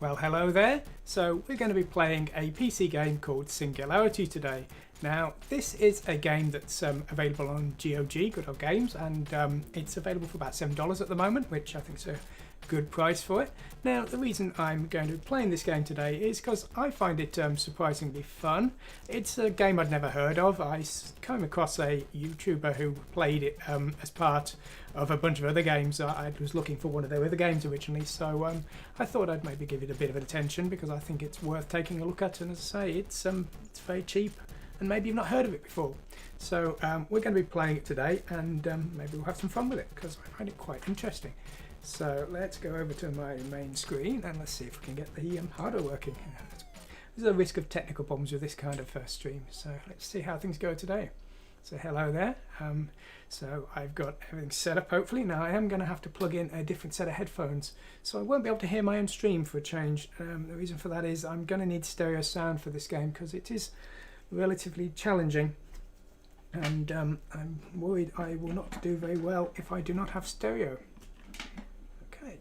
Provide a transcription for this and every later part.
Well, hello there. So we're going to be playing a PC game called Singularity today. Now, this is a game that's available on GOG, Good Old Games, and it's available for about $7 at the moment, which I think is a good price for it. Now, the reason I'm going to be playing this game today is because I find it surprisingly fun. It's a game I'd never heard of. I came across a YouTuber who played it as part of a bunch of other games. I was looking for one of their other games originally, so I thought I'd maybe give it a bit of attention because I think it's worth taking a look at, and as I say, it's very cheap and maybe you've not heard of it before. So we're going to be playing it today, and maybe we'll have some fun with it because I find it quite interesting. So let's go over to my main screen and let's see if we can get the hardware working. There's a risk of technical problems with this kind of stream, so let's see how things go today. So hello there. So I've got everything set up hopefully. Now I am going to have to plug in a different set of headphones, so I won't be able to hear my own stream for a change. The reason for that is I'm going to need stereo sound for this game because it is relatively challenging, and I'm worried I will not do very well if I do not have stereo. Okay.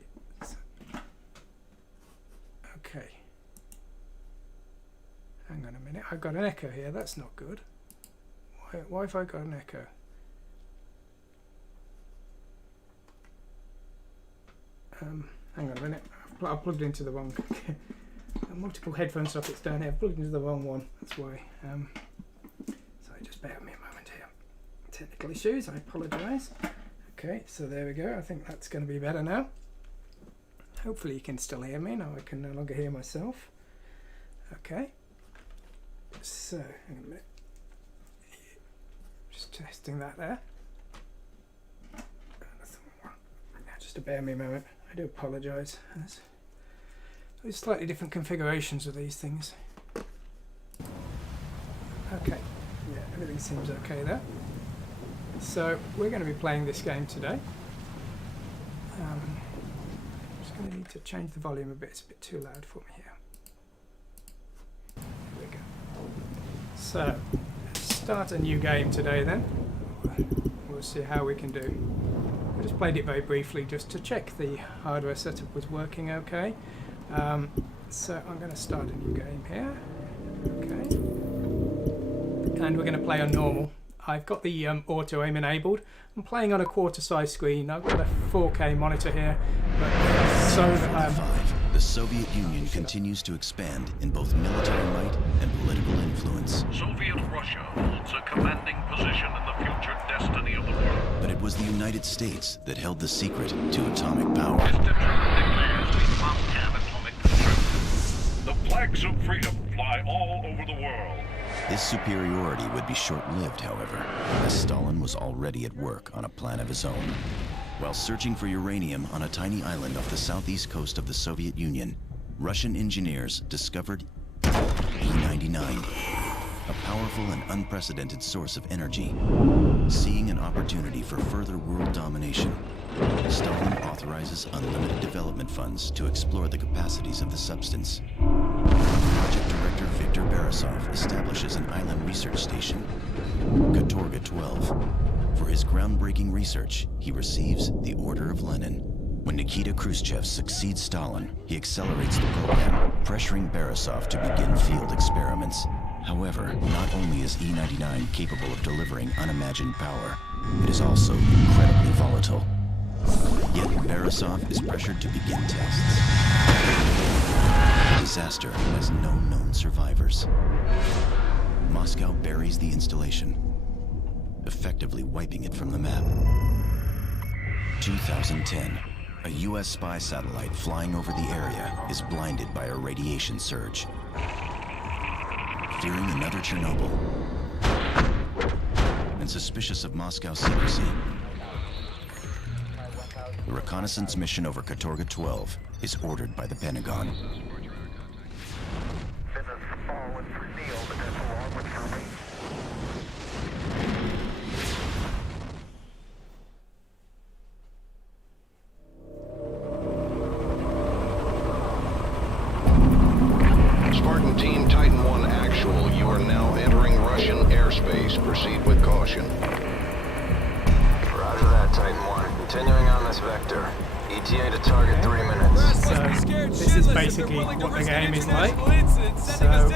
Okay. Hang on a minute. I've got an echo here. That's not good. Why have I got an echo? Hang on a minute. I've plugged into the wrong. Multiple headphone sockets down here. I've plugged into the wrong one. That's why. So just bear with me a moment here. Technical issues. I apologise. Okay, so there we go. I think that's going to be better now. Hopefully you can still hear me. Now I can no longer hear myself. Okay. So, hang on a minute. Just testing that there. Just to bear with me a moment. I do apologise. There's slightly different configurations of these things. Okay. Yeah, everything seems okay there. So we're going to be playing this game today. I'm just going to need to change the volume a bit. It's a bit too loud for me here. There we go. So let's start a new game today then. We'll see how we can do. I just played it very briefly just to check the hardware setup was working okay. So I'm going to start a new game here. Okay. And we're going to play on normal. I've got the auto aim enabled. I'm playing on a quarter-size screen. I've got a 4K monitor here, but so the Soviet Union continues to expand in both military might and political influence. Soviet Russia holds a commanding position in the future destiny of the world. But it was the United States that held the secret to atomic power. Mr. Trump declares we must have atomic control. The flags of freedom fly all over the world. This superiority would be short-lived, however, as Stalin was already at work on a plan of his own. While searching for uranium on a tiny island off the southeast coast of the Soviet Union, Russian engineers discovered E-99, a powerful and unprecedented source of energy. Seeing an opportunity for further world domination, Stalin authorizes unlimited development funds to explore the capacities of the substance. Project Director Viktor Beresov establishes an island research station, Katorga 12. For his groundbreaking research, he receives the Order of Lenin. When Nikita Khrushchev succeeds Stalin, he accelerates the program, pressuring Beresov to begin field experiments. However, not only is E-99 capable of delivering unimagined power, it is also incredibly volatile. Yet Beresov is pressured to begin tests. The disaster has no known survivors. Moscow buries the installation, effectively wiping it from the map. 2010. A U.S. spy satellite flying over the area is blinded by a radiation surge. Fearing another Chernobyl, and suspicious of Moscow's secrecy, the reconnaissance mission over Katorga 12 is ordered by the Pentagon. Spartan Team Titan 1 actual, you are now entering Russian airspace. Proceed with caution. Roger that, Titan 1. Continuing on this vector. ETA to target 3 minutes. So this is basically what the game is like. So,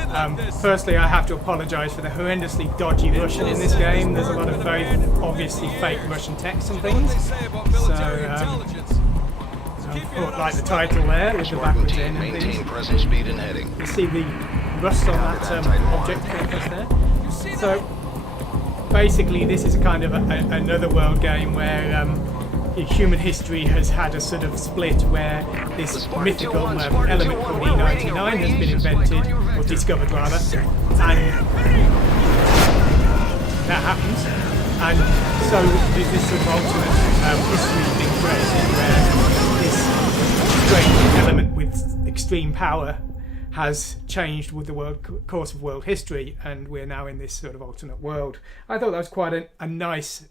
firstly, I have to apologise for the horrendously dodgy Russian in this game. There's a lot of very obviously fake Russian text and things. So, like the title there with the backwards in and things. Maintain present speed and heading. You see the rust on that object purpose there. So, basically, this is a kind of another world game where human history has had a sort of split where this mythical element called E99 has been invented, or discovered rather, and that happens. And so there's this sort of alternate history being created where this strange element with extreme power has changed with the course of world history, and we're now in this sort of alternate world. I thought that was quite a nice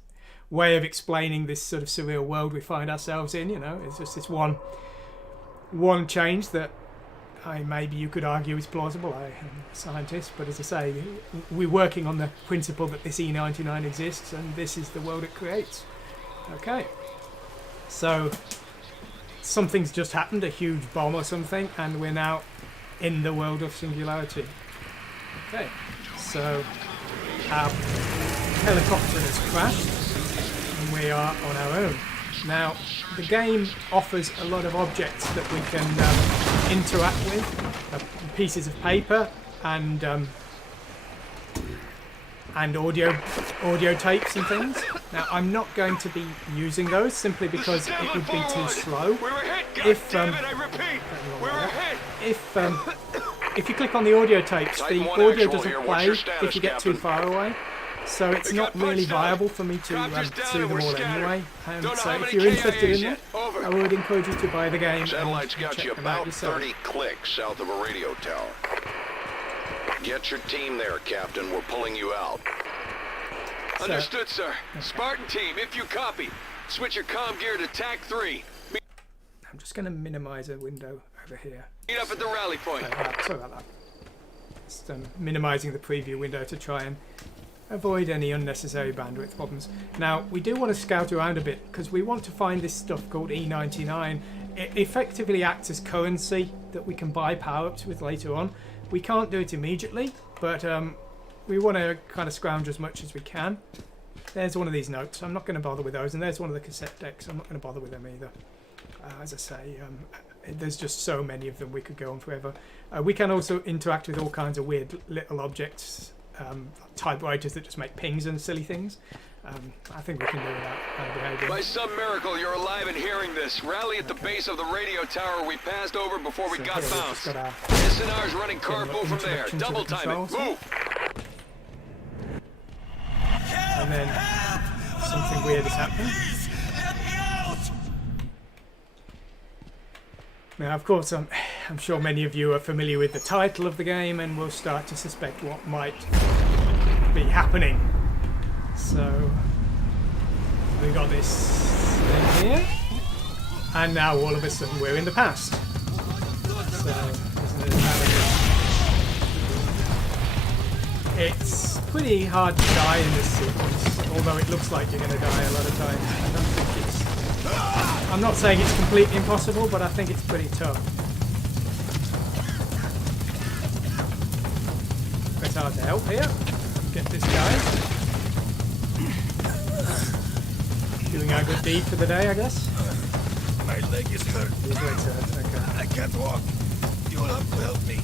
way of explaining this sort of surreal world we find ourselves in. You know, it's just this one change that maybe you could argue is plausible. I am a scientist, but as I say, we're working on the principle that this E99 exists, and this is the world it creates. Okay, so something's just happened, a huge bomb or something, and we're now in the world of Singularity. Okay, so our helicopter has crashed, and we are on our own. Now, the game offers a lot of objects that we can interact with, pieces of paper and audio tapes and things. Now, I'm not going to be using those simply because it would be too slow. If you click on the audio tapes, the audio doesn't play if you get too far away. So it's not really viable for me to see them all anyway. So if you're interested in it, I would encourage you to buy the game Satellite's and got check you them out about yourself. 30 clicks south of a radio tower. Get your team there, Captain. We're pulling you out. Understood, sir. Spartan team, if you copy, switch your comm gear to TAC 3. I'm just going to minimise a window over here. Meet up at the rally point. Sorry about that. Just minimising the preview window to try and avoid any unnecessary bandwidth problems. Now, we do want to scout around a bit because we want to find this stuff called E99. It effectively acts as currency that we can buy power-ups with later on. We can't do it immediately, but we want to kind of scrounge as much as we can. There's one of these notes. I'm not going to bother with those, and there's one of the cassette decks. I'm not going to bother with them either. As I say, there's just so many of them, we could go on forever. We can also interact with all kinds of weird little objects, typewriters that just make pings and silly things. I think we can do that kind of behavior. By some miracle, you're alive and hearing this. Rally at the base of the radio tower we passed over before we got bounced. SNR's running carpool from there. Double time it. Move! And then something weird has happened. Now, of course, I'm sure many of you are familiar with the title of the game and will start to suspect what might be happening. So, we got this thing here, and now all of a sudden we're in the past. So, isn't it it's pretty hard to die in this sequence, although it looks like you're going to die a lot of times. I don't think it's... I'm not saying it's completely impossible, but I think it's pretty tough. It's hard to help here. Get this guy. Doing our good deed for the day, I guess. My leg is hurt. Your leg's hurt, okay. I can't walk. You'll have to help me.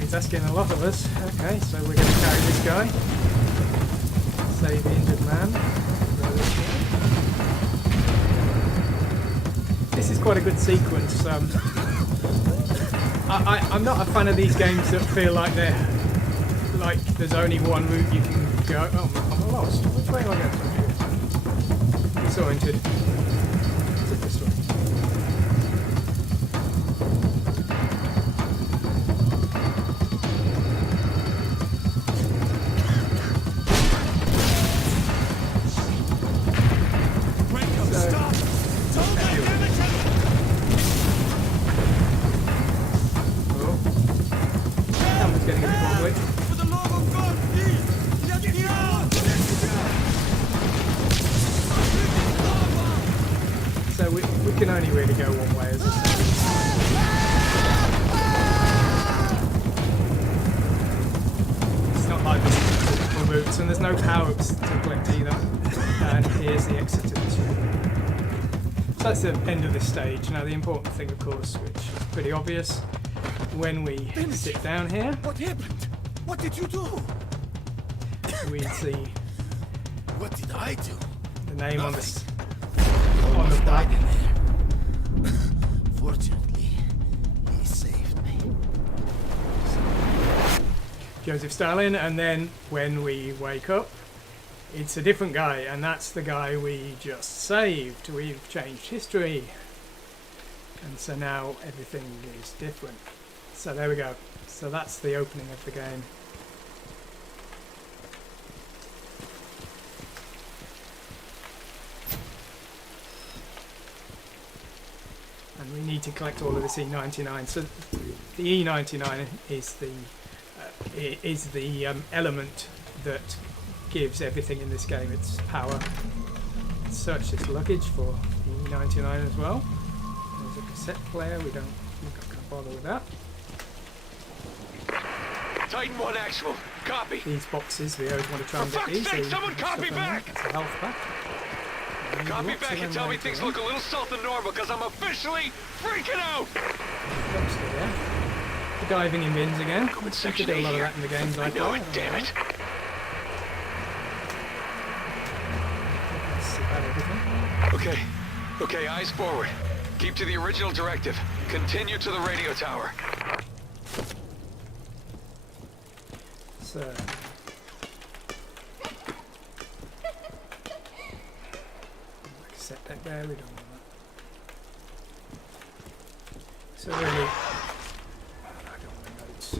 He's asking a lot of us. Okay, so we're going to carry this guy. Save the injured man. This is quite a good sequence. I'm not a fan of these games that feel like they're like there's only one route you can go. Oh, I'm lost. Which way am I going from here? Disoriented. Is it this way? So we can only really go one way, as I say. routes, and there's no power-ups to collect either. And here's the exit to this room. So that's the end of this stage. Now the important thing, of course, which is pretty obvious, when we sit down here, What happened? What did you do? we see What did I do? the name on the Almost back. died in there. Fortunately, he saved me. Joseph Stalin, and then when we wake up, it's a different guy, and that's the guy we just saved. We've changed history, and so now everything is different. So there we go. So that's the opening of the game. And we need to collect all of this E99. So the E99 is the element that gives everything in this game its power. Search this luggage for the E99 as well. There's a cassette player. We're not going to bother with that. Titan 1 actual. Copy. These boxes, we always want to try and For get fuck's these. sake, so someone copy stuff in there. back! It's a health pack. Copy back and tell me things look a little south of normal, because I'm officially freaking out! The diving in bins again. Comment You section could do a lot A of here. that in the games I I know play. it, damn it! Let's see about everything. Okay, eyes forward. Keep to the original directive. Continue to the radio tower. So, set that there, we don't want that. So really, I don't want notes.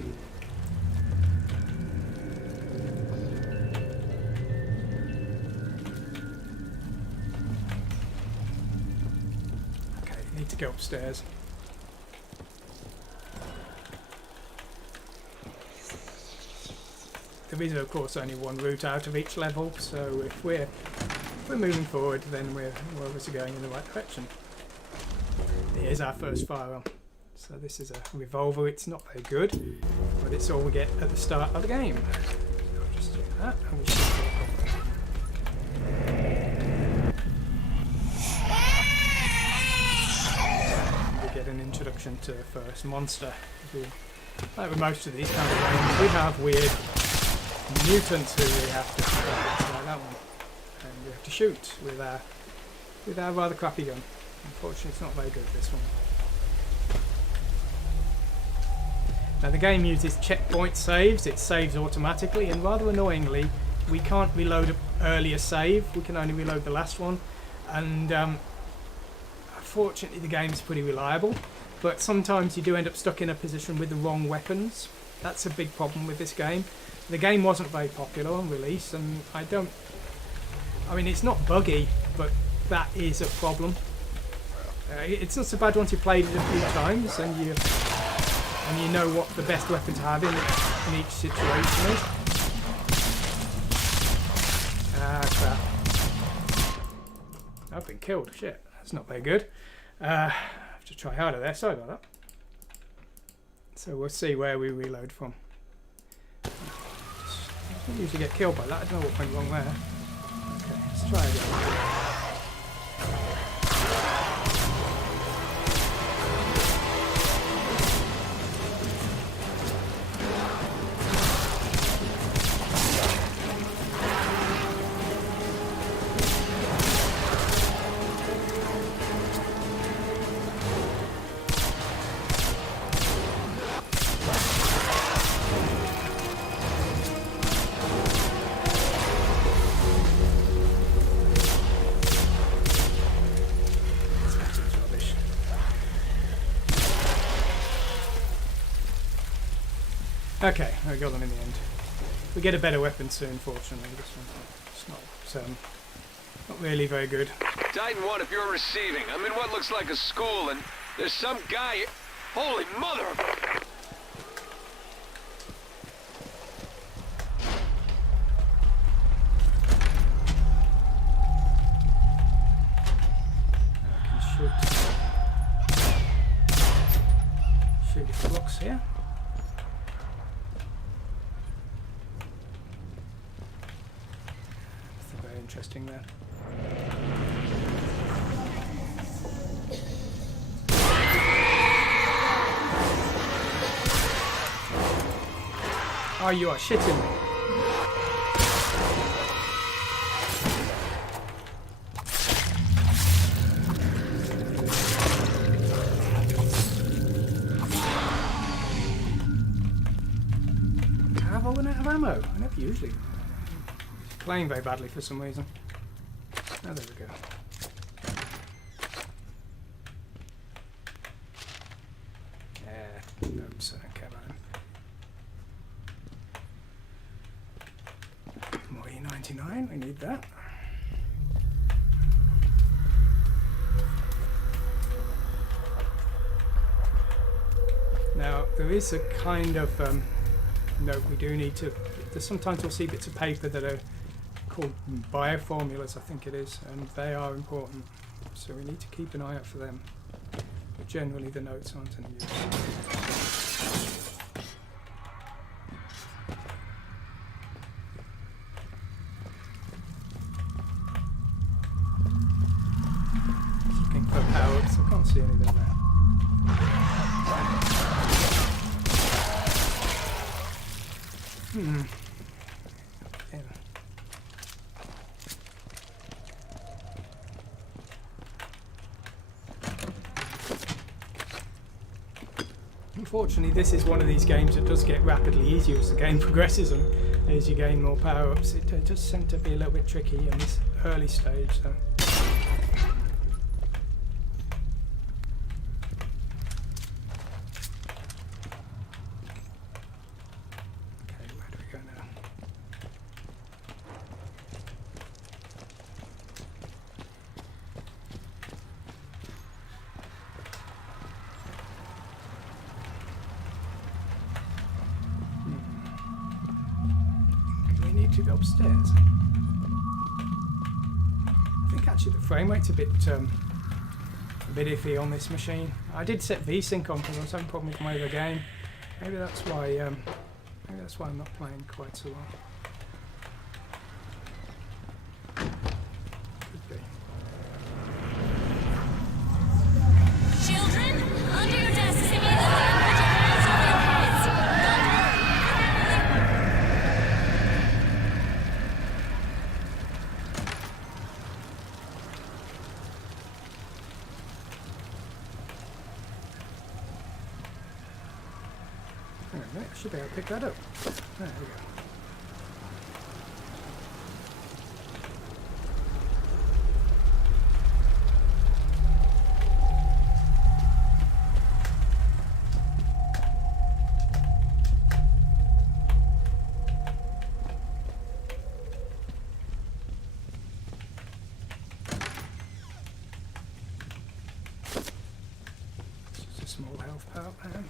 Okay, need to go upstairs. There is, of course, only one route out of each level, so if we're moving forward, then we're obviously going in the right direction. Here's our first firearm. So this is a revolver. It's not very good, but it's all we get at the start of the game. I'll just do that, and we should get an introduction to the first monster. Like with most of these kind of games, we have weird mutants who we have to fight, like that one, and we have to shoot with our rather crappy gun. Unfortunately, it's not very good, this one. Now the game uses checkpoint saves. It saves automatically, and rather annoyingly, we can't reload an earlier save. We can only reload the last one, and unfortunately the game's pretty reliable, but sometimes you do end up stuck in a position with the wrong weapons. That's a big problem with this game. The game wasn't very popular on release, and I mean, it's not buggy, but that is a problem. It's not so bad once you've played it a few times and you know what the best weapon to have in each situation is. Ah, crap. I've been killed. Shit, that's not very good. I have to try harder there. Sorry about that. So we'll see where we reload from. I don't usually get killed by that. I don't know what went wrong there. Okay, let's try again. Okay, I got them in the end. We get a better weapon soon, fortunately. This one's not really very good. Titan 1, if you're receiving, I'm in what looks like a school, and there's some guy... Holy mother! Shoot the blocks here. interesting then. Oh, you are shitting me. Have I run out of ammo? I never usually. Playing very badly for some reason. Oh, there we go. Yeah, oops, I don't care about him. More E99, we need that. Now, there is a kind of note we do need to. Sometimes we'll see bits of paper that are called bioformulas, I think it is, and they are important. So we need to keep an eye out for them. But generally, the notes aren't any use. Looking for power-ups, I can't see any there now. Yeah. Unfortunately, this is one of these games that does get rapidly easier as the game progresses and as you gain more power-ups. It does tend to be a little bit tricky in this early stage. So. To go upstairs. I think actually the frame rate's a bit iffy on this machine. I did set VSync on because I was having problems with my other game. Maybe that's why I'm not playing quite so well. Could be. Children, under your desks immediately and put your hands over your heads. Hang on a minute, I should be able to pick that up. There we go. Just a small health power pan.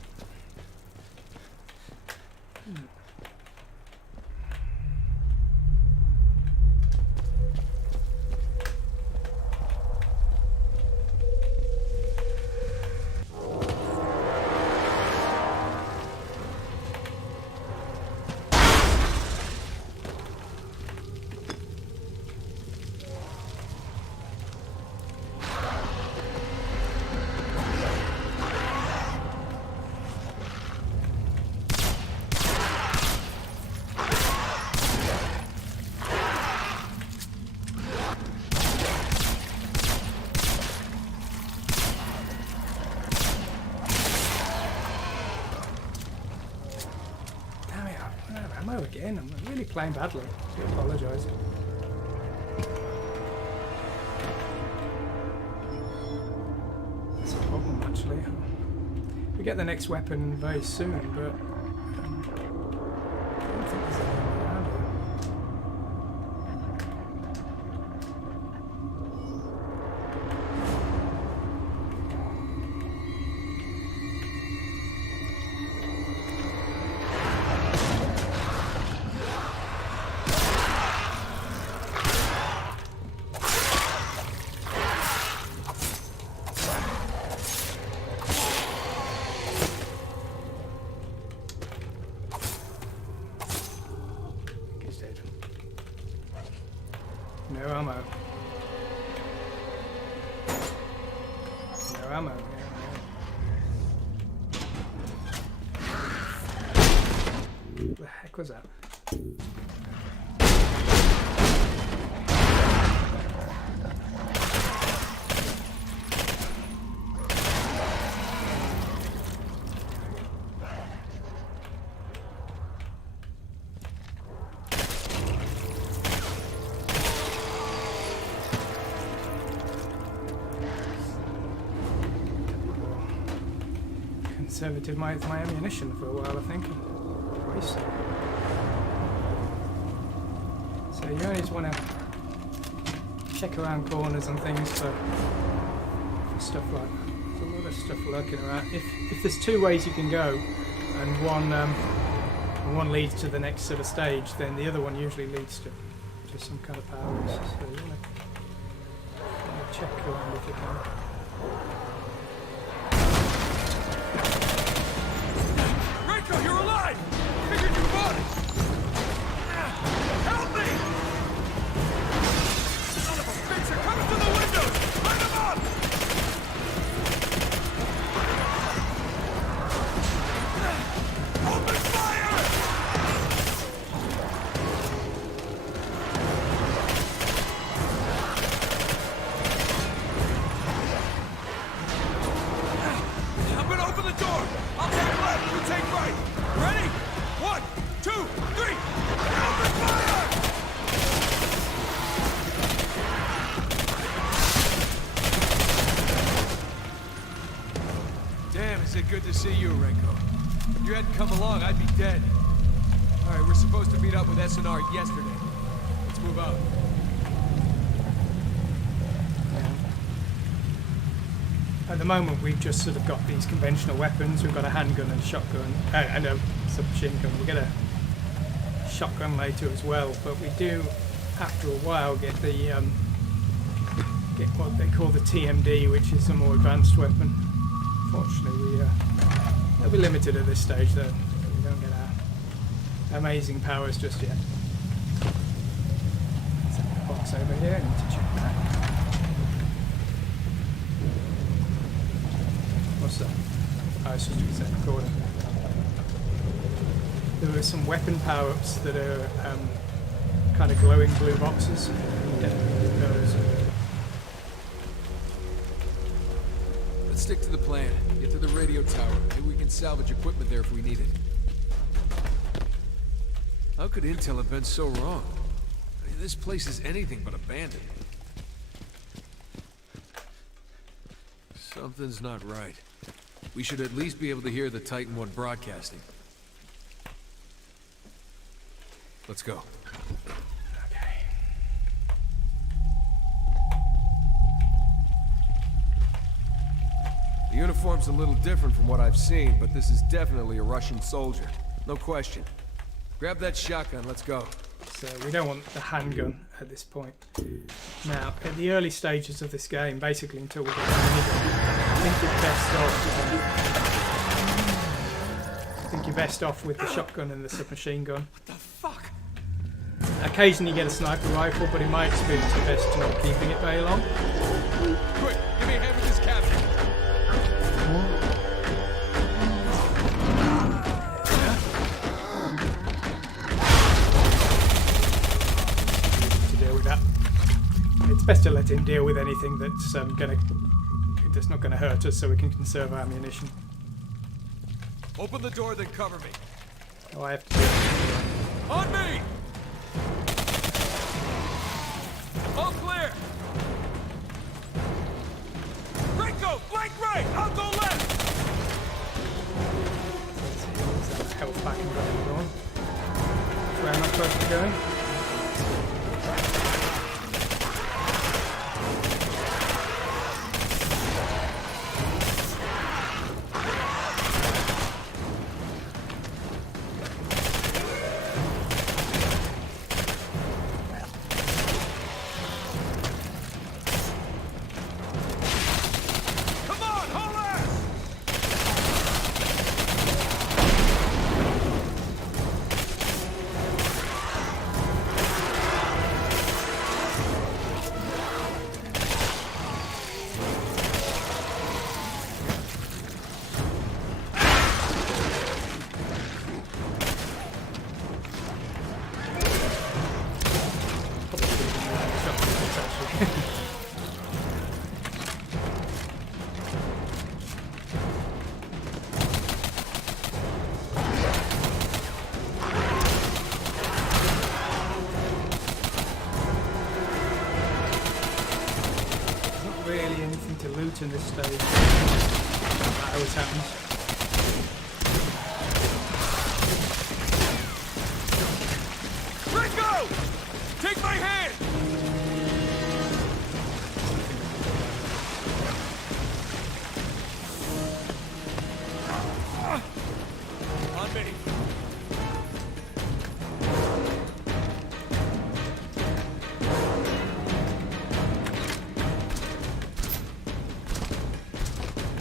Ammo again. I'm really playing badly. I apologise. That's a problem, actually. We get the next weapon very soon, but I don't think there's anything around here. No ammo. No ammo. What the heck was that? Conservative my ammunition for a while, I think. Christ. So you only just want to check around corners and things for stuff like that. There's a lot of stuff lurking around. If there's two ways you can go, and one leads to the next sort of stage, then the other one usually leads to some kind of power. So you want to check around if you can. You're alive! Figured you bought it! Help me! Son of a bitch, they're coming through the windows! Light them up! Open fire! I'm gonna open the door! I'll take left, you take right! Ready? 1, 2, 3! Open fire! Damn, is it good to see you, Renko. If you hadn't come along, I'd be dead. Alright, we're supposed to meet up with SNR yesterday. Let's move out. At the moment, we've just sort of got these conventional weapons. We've got a handgun and a shotgun, and a submachine gun. We get a shotgun later as well, but we do, after a while, get what they call the TMD, which is a more advanced weapon. Fortunately, they'll be limited at this stage, though. We don't get our amazing powers just yet. Set the box over here. I need to check that. What's that? Oh, it's just a set recording. There are some weapon power-ups that are kind of glowing blue boxes. Definitely need those. Let's stick to the plan. Get to the radio tower. Maybe we can salvage equipment there if we need it. How could Intel have been so wrong? I mean, this place is anything but abandoned. Something's not right. We should at least be able to hear the Titan I broadcasting. Let's go. Okay. The uniform's a little different from what I've seen, but this is definitely a Russian soldier. No question. Grab that shotgun, let's go. So we don't want the handgun at this point. Now, at the early stages of this game, basically until we get the minigun, I think you're best off with the shotgun and the submachine gun. What the fuck? Occasionally you get a sniper rifle, but in my experience, it's best not keeping it very long. Quick, give me a hand with this captain. To deal with that, it's best to let him deal with anything that's not gonna hurt us, so we can conserve our ammunition. Open the door, then cover me. Oh, I have to do it. On me! All clear! Rico, blank right! I'll go left! Let's see, is that health back and running on? Where am I supposed to be going? so that always happens. Let go! Take my hand! On me.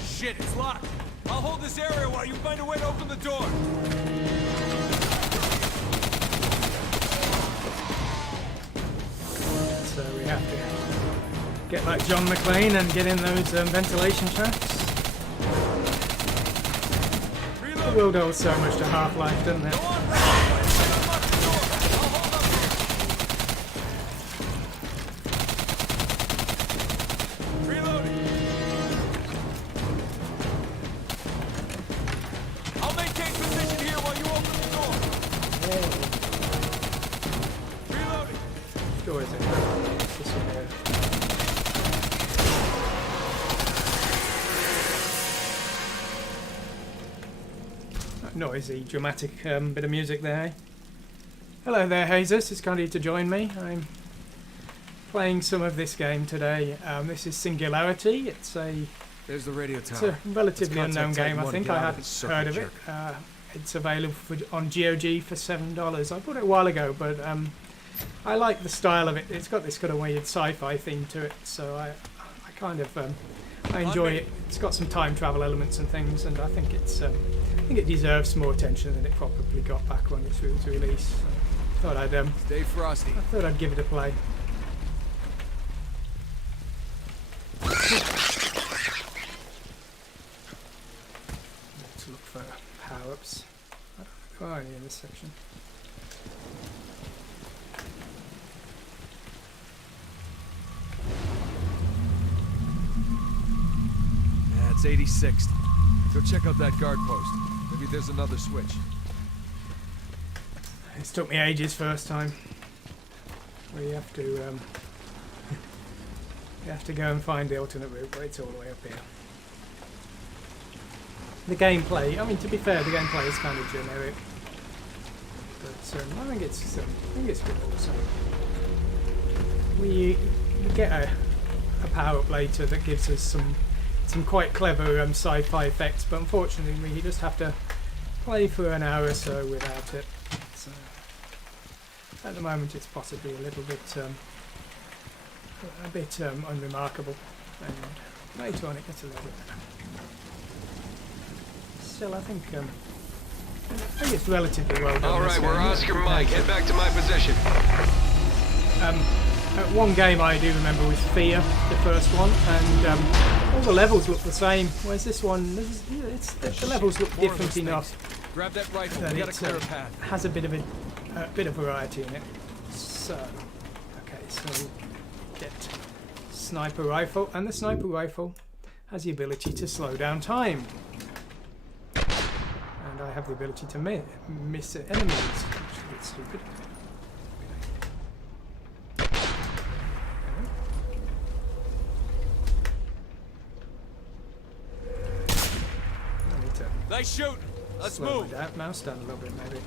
Shit, it's locked. I'll hold this area while you find a way to open the door. So we have to get like John McClane and get in those ventilation shafts. The world owes so much to Half-Life, doesn't it? Go on, Red. Unlock the door. I'll hold up here. Reloading. I'll maintain position here while you open the door. Reloading. Which door is it? This one here. Noisy, dramatic bit of music there. Hello there, Jesus. It's kind of you to join me. I'm playing some of this game today. This is Singularity. There's the radio It's a relatively unknown game, I think. I hadn't heard of it. It's available on GOG for $7. I bought it a while ago, but I like the style of it. It's got this kind of weird sci-fi theme to it, so I kind of I enjoy it. It's got some time travel elements and things, and I think it deserves more attention than it probably got back when it was released. So I thought Stay frosty. I'd give it a play. Let's look for power-ups. I don't think there are any in this section. Yeah, it's 86th. Go check out that guard post. Maybe there's another switch. This took me ages first time. Where you have to you have to go and find the alternate route, but it's all the way up here. The gameplay, I mean, to be fair, the gameplay is kind of generic, but I think it's good also. We get a power up later that gives us some quite clever sci-fi effects, but unfortunately you just have to play for an hour or so without it. So at the moment it's possibly a little bit unremarkable, and later on it gets a little bit better. Still, I think it's relatively well done. All right, we're Oscar Mike. Head back to my position. One game I do remember was Fear, the first one, and all the levels look the same. Whereas this one, the levels look different enough Grab that rifle. that We gotta it clear a path. has a bit of variety in it. So, okay, so get sniper rifle, and the sniper rifle has the ability to slow down time, and I have the ability to miss enemies, which is a bit stupid. Nice shooting. Let's Slow move. that mouse down a little bit, maybe.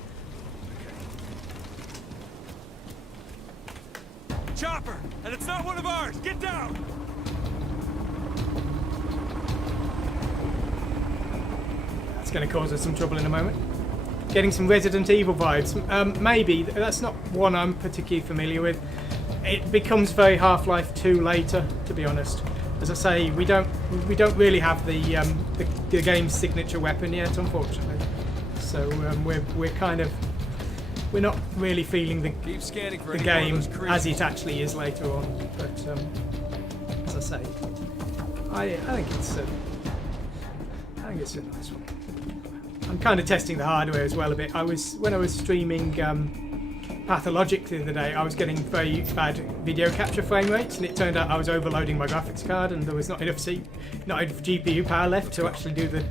Chopper, and it's not one of ours. Get down. That's going to cause us some trouble in a moment. Getting some Resident Evil vibes. Maybe that's not one I'm particularly familiar with. It becomes very Half-Life 2 later, to be honest. As I say, we don't really have the game's signature weapon yet, unfortunately. So we're not really feeling the game as it actually is later on. But as I say, I think it's a nice one. I'm kind of testing the hardware as well a bit. When I was streaming Pathologic the other day, I was getting very bad video capture frame rates, and it turned out I was overloading my graphics card, and there was not enough GPU power left to actually do the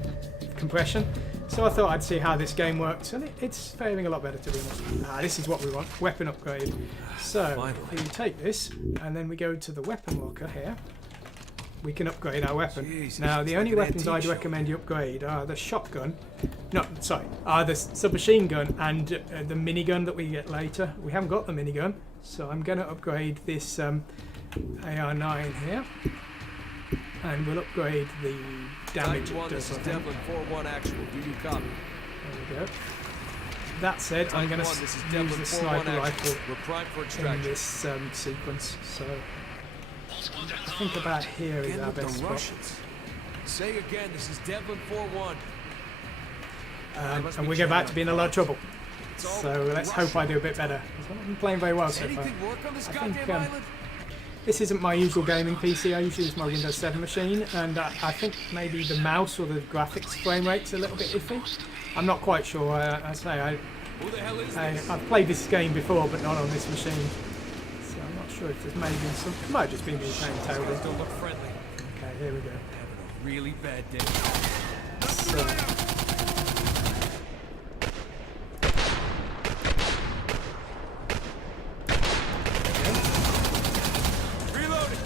compression. So I thought I'd see how this game works, and it's faring a lot better, to be honest. This is what we want, weapon upgrade. So we take this, and then we go to the weapon locker here. we can upgrade our weapon. Jeez, Now, the it's only like an weapons I'd antique recommend you upgrade are the shotgun. No, sorry, are the submachine gun and the minigun that we get later. We haven't got the minigun, so I'm going to upgrade this AR-9 here. And we'll upgrade the damage it does, I think. Devlin 4-1 actual. Do you copy? There we go. That said, I'm going to use the sniper rifle We're primed for in extraction. this sequence. So I think about here is our best spot. Say again, this is Devlin 4-1. And we're about to be in a lot of trouble. So let's hope I do a bit better. I've been playing very well so far. Anything work on this I goddamn think island? this isn't my usual gaming PC. I usually use my Windows 7 machine, and I think maybe the mouse or the graphics frame rate's a little bit iffy. I'm not quite sure. I say Who the hell is this? I've played this game before, but not on this machine. So I'm not sure if there's maybe some. It might just be me playing terribly. Don't look friendly. Okay, here we go. Having a really bad day. So, Reloading.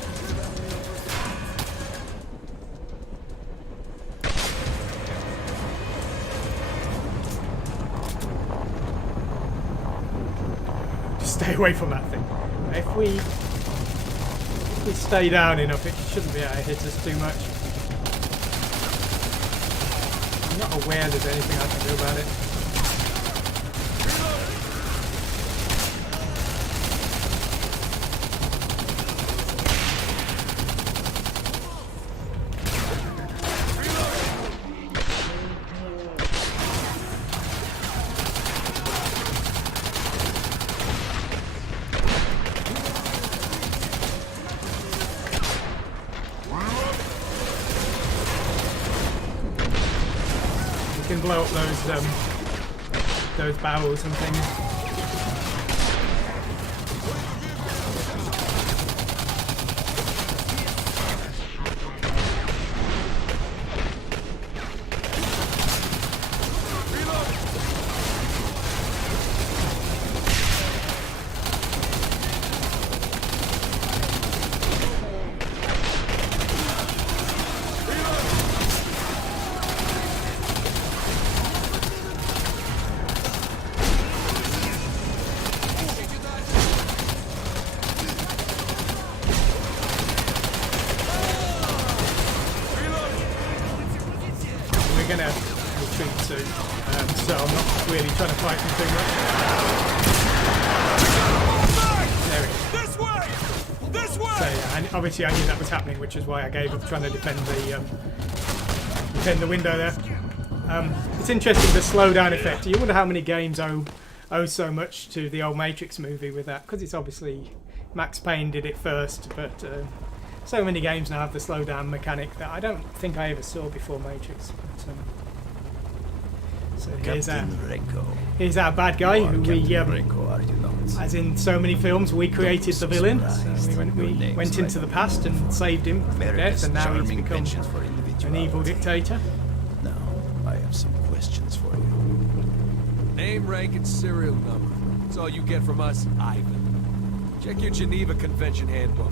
just stay away from that thing. If we stay down enough, it shouldn't be able to hit us too much. I'm not aware there's anything I can do about it. You can blow up those barrels and things. We're gonna retreat soon, so I'm not really trying to fight them too much. There we go. This way! This way! So yeah, and obviously I knew that was happening, which is why I gave up trying to defend the window there. It's interesting, the slowdown effect. You wonder how many games owe so much to the old Matrix movie with that, because it's obviously Max Payne did it first, but so many games now have the slowdown mechanic that I don't think I ever saw before Matrix. But, so here's our bad guy, who we, as in so many films, we created the villain. So we went into the past and saved him from death, and now he's become an evil dictator. Now, I have some questions for you. Name, rank, and serial number. That's all you get from us, Ivan. Check your Geneva Convention handbook.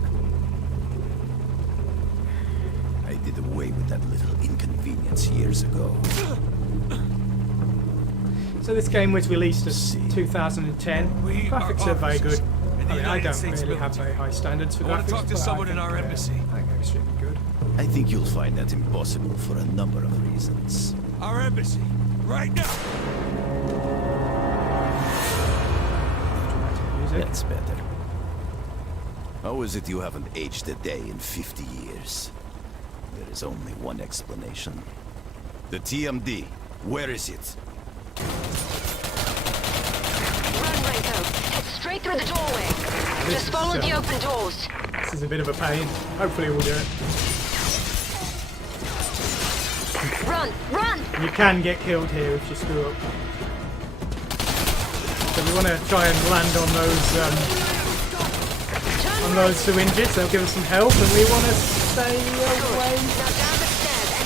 I did away with that little inconvenience years ago. So this game was released in 2010. Graphics are very good. I mean, I don't really have very high standards for I graphics. want to talk to but someone I in think, our embassy. I think they're extremely good. I think you'll find that impossible for a number of reasons. Our embassy. Right now. Music. That's better. How is it you haven't aged a day in 50 years? There is only one explanation. The TMD. Where is it? Run, Ranko. Head straight through the doorway. Just follow the open doors. This is a bit of a pain. Hopefully we'll do it. Run! Run! You can get killed here if you screw up. So we want to try and land on those syringes. They'll give us some help, and we want to stay away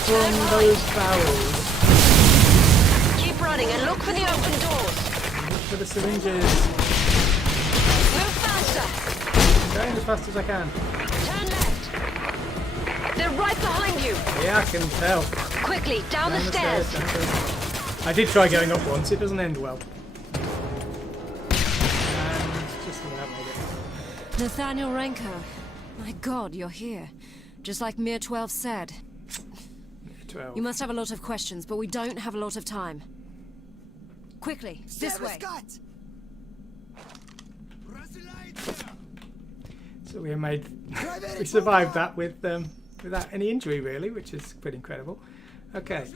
from those barrels. Keep running and look for the open doors. Look for the syringes. Move faster. I'm going as fast as I can. Turn left. They're right behind you. Yeah, I can tell. Quickly, down the stairs. I did try going up once. It doesn't end well. And just about made it. Nathaniel Renko. My God, you're here. Just like Mir 12 said. 12. You must have a lot of questions, but we don't have a lot of time. Quickly, this way. So we survived that without any injury really, which is pretty incredible. Okay.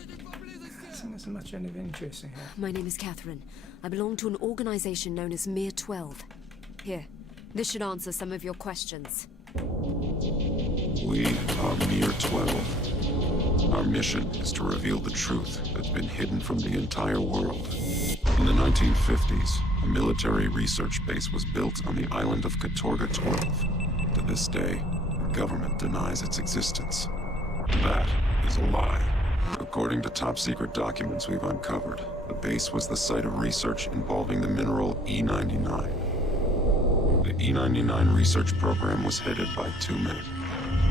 So there's much anything interesting here. My name is Catherine. I belong to an organization known as Mir 12. Here, this should answer some of your questions. We are Mir 12. Our mission is to reveal the truth that's been hidden from the entire world. In the 1950s, a military research base was built on the island of Katorga 12. To this day, the government denies its existence. That is a lie. According to top-secret documents we've uncovered, the base was the site of research involving the mineral E99. The E99 research program was headed by two men.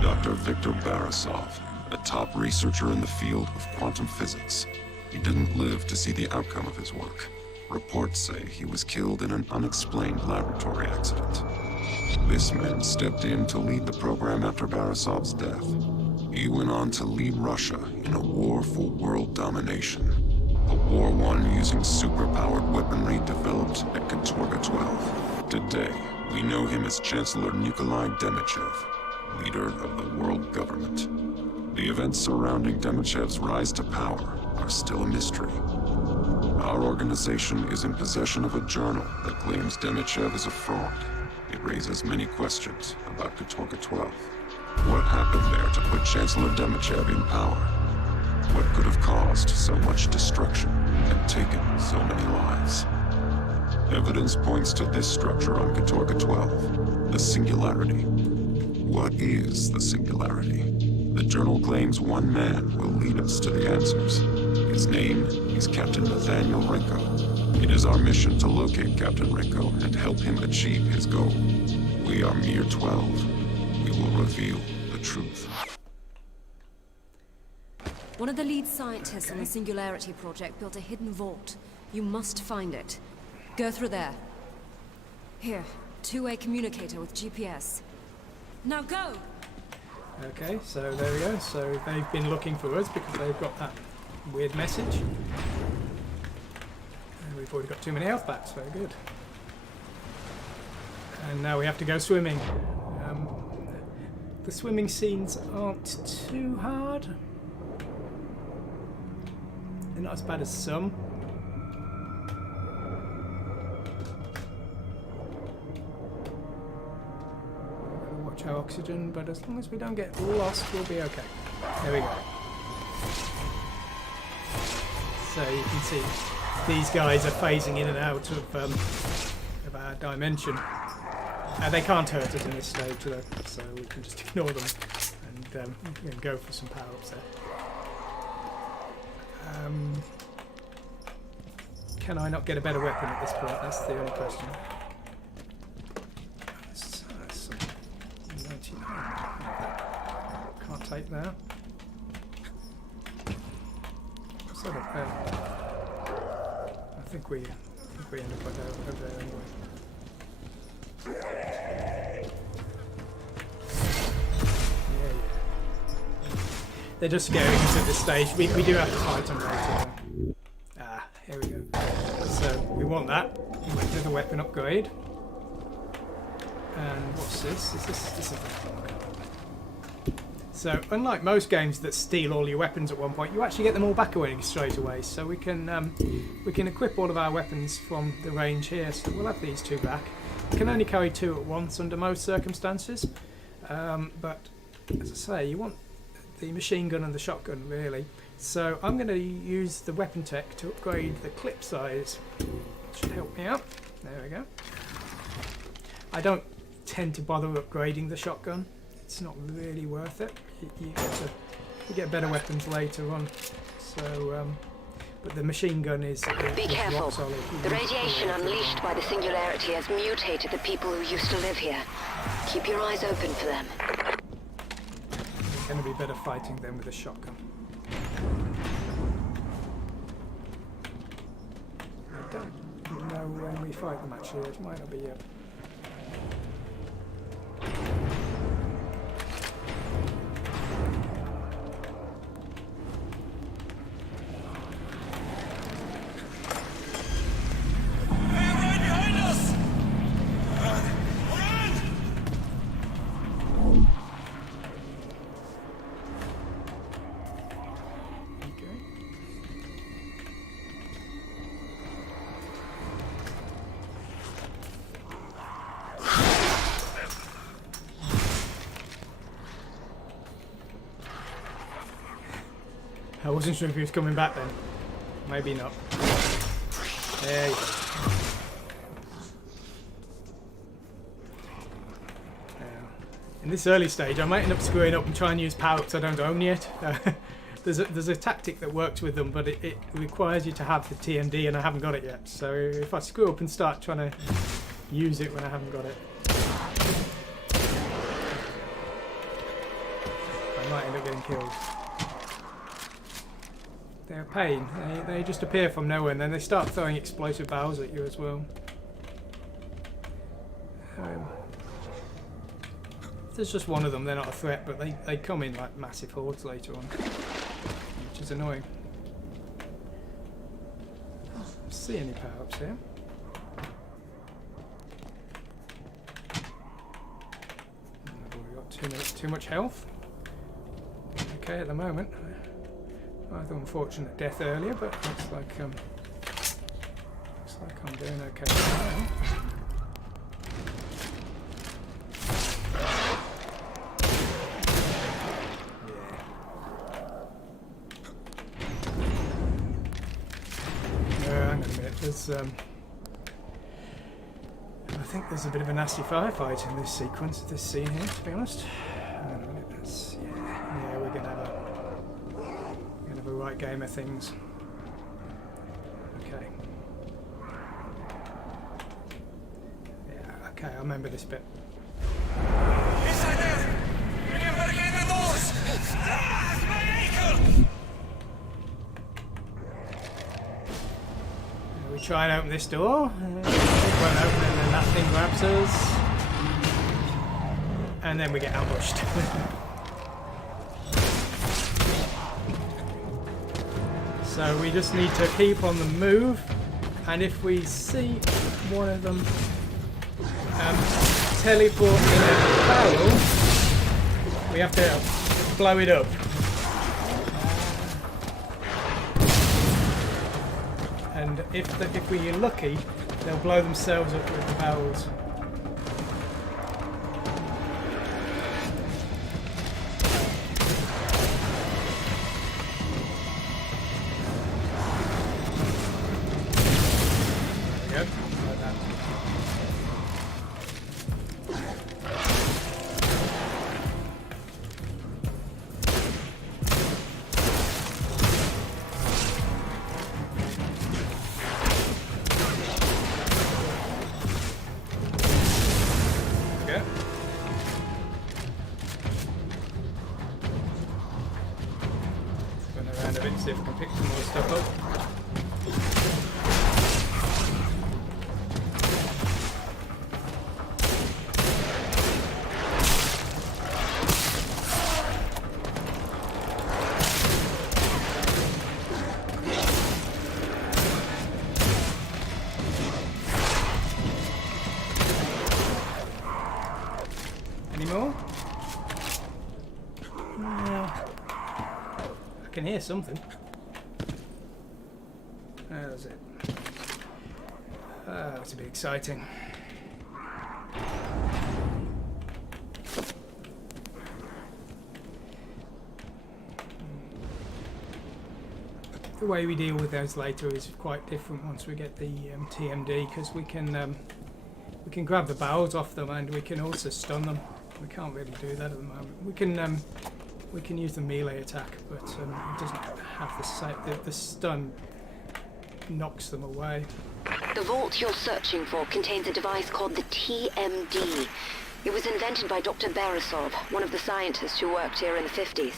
Dr. Viktor Barasov, a top researcher in the field of quantum physics. He didn't live to see the outcome of his work. Reports say he was killed in an unexplained laboratory accident. This man stepped in to lead the program after Barasov's death. He went on to lead Russia in a war for world domination. A war won using super-powered weaponry developed at Katorga 12. Today, we know him as Chancellor Nikolai Demichev, leader of the world government. The events surrounding Demichev's rise to power are still a mystery. Our organization is in possession of a journal that claims Demichev is a fraud. It raises many questions about Katorga 12. What happened there to put Chancellor Demichev in power? What could have caused so much destruction and taken so many lives? Evidence points to this structure on Katorga 12, the Singularity. What is the Singularity? The journal claims one man will lead us to the answers. His name is Captain Nathaniel Renko. It is our mission to locate Captain Renko and help him achieve his goal. We are Mir 12. We will reveal the truth. One of the lead scientists on the Singularity project built a hidden vault. You must find it. Go through there. Here, two-way communicator with GPS. Now go! Okay, so there we go. So they've been looking for us because they've got that weird message. And we've already got too many health packs, very good. And now we have to go swimming. The swimming scenes aren't too hard. They're not as bad as some. Watch our oxygen, but as long as we don't get lost, we'll be okay. There we go. So you can see these guys are phasing in and out of our dimension. They can't hurt us in this stage though, so we can just ignore them and we can go for some power-ups there. Can I not get a better weapon at this point? That's the only question. Can't take that. What's that up there? I think we end up over there anyway. Yeah. They're just scaring us at this stage. We do have to fight them later. Ah, here we go. So we want that. We went through the weapon upgrade. And what's this? This is so unlike most games that steal all your weapons at one point, you actually get them all back away straight away. So we can equip all of our weapons from the range here. So we'll have these two back. You can only carry two at once under most circumstances. But as I say, you want the machine gun and the shotgun really. So I'm going to use the weapon tech to upgrade the clip size. Should help me out. There we go. I don't tend to bother upgrading the shotgun. It's not really worth it. You get better weapons later on. So, but the machine gun is Be careful. rock solid. The radiation unleashed by the Singularity has mutated the people who used to live here. Keep your eyes open for them. going to be better fighting them with a shotgun. I don't know when we fight them actually, it might not be yet. I wasn't sure if he was coming back then. Maybe not. There you go. In this early stage, I might end up screwing up and try and use power-ups I don't own yet. There's a tactic that works with them, but it requires you to have the TMD, and I haven't got it yet. So if I screw up and start trying to use it when I haven't got it, I might end up getting killed. They're a pain. They just appear from nowhere and then they start throwing explosive barrels at you as well. If there's just one of them, they're not a threat, but they come in like massive hordes later on, which is annoying. I don't see any power-ups here. We've got too much health. Okay, at the moment. Rather unfortunate death earlier, but looks like I'm doing okay now. Hang on a minute. There's I think there's a bit of a nasty firefight in this sequence, this scene here. To be honest, hang on a minute. Yeah, we're gonna have a right game of things. Okay. Yeah, okay, I remember this bit. We try and open this door. It won't open, and then that thing grabs us. And then we get ambushed. So we just need to keep on the move, and if we see one of them teleport in a barrel, we have to blow it up. And if we're lucky, they'll blow themselves up with the barrels. See if I can pick some more stuff up. Any more? No. I can hear something. That's it. That's a bit exciting. The way we deal with those later is quite different once we get the TMD, because we can grab the barrels off them and we can also stun them. We can't really do that at the moment. We can use the melee attack, but it doesn't have the stun knocks them away. The vault you're searching for contains a device called the TMD. It was invented by Dr. Beresov, one of the scientists who worked here in the 50s.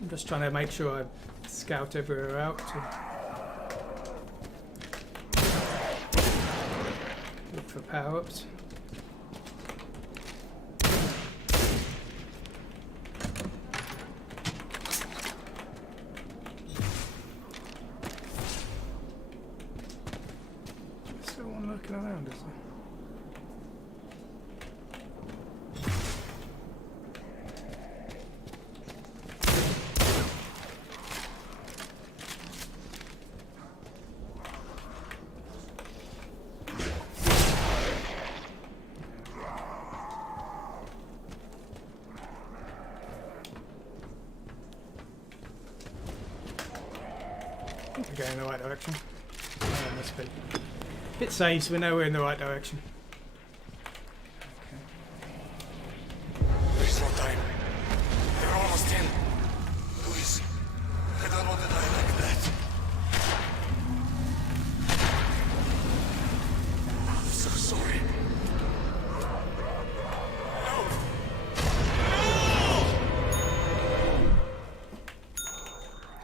I'm just trying to make sure I scout everywhere out. Look for power-ups. Still one looking around, is there? We're going in the right direction. Oh, must be. Bit safe, so we know we're in the right direction. There's no time. They're almost in. Luis, I don't want to die like that. I'm so sorry.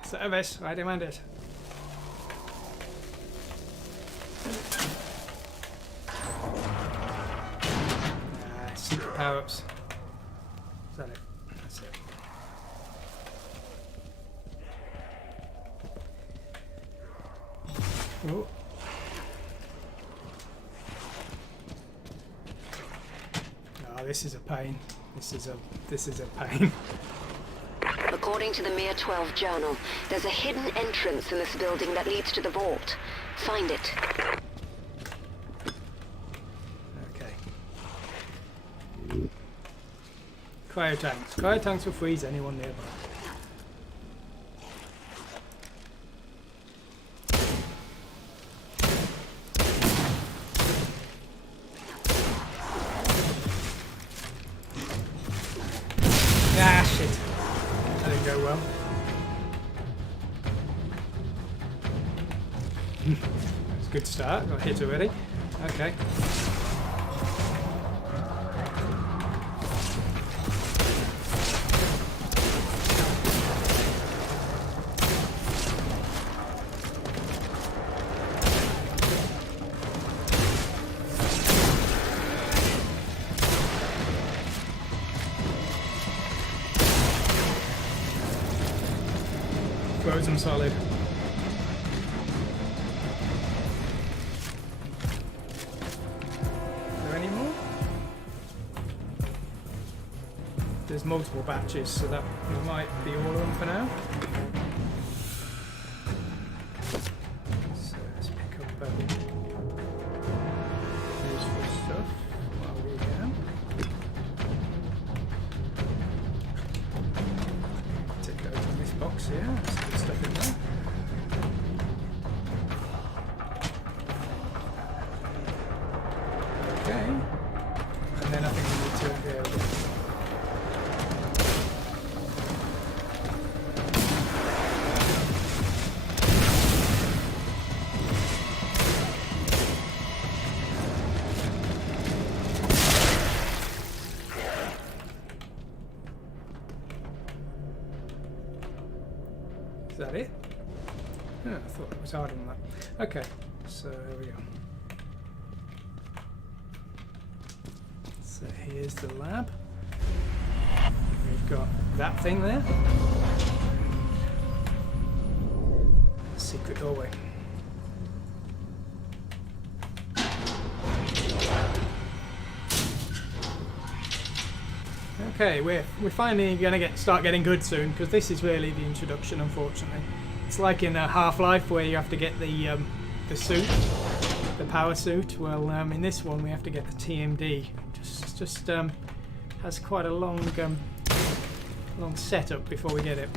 Service, I demand it. Secret power-ups. Is that it? That's it. Oh. Oh, this is a pain. This is a pain. According to the Mir 12 journal, there's a hidden entrance in this building that leads to the vault. Find it. Okay. Cryotanks. Cryotanks will freeze anyone nearby. Ah, shit. That didn't go well. It's a good start. Got hit already. Okay. Frozen solid. Is there any more? There's multiple batches, so that might be all of them for now. So let's pick up useful stuff while we can. Take it open this box here. There's some good stuff in there. Okay. And then I think we need to Is that it? Yeah, I thought it was harder than that. Okay, so here we go. So here's the lab. We've got that thing there. Secret doorway. Okay, we're finally going to start getting good soon, because this is really the introduction, unfortunately. It's like in Half-Life where you have to get the suit, the power suit. Well, in this one we have to get the TMD. Just has quite a long setup before we get it.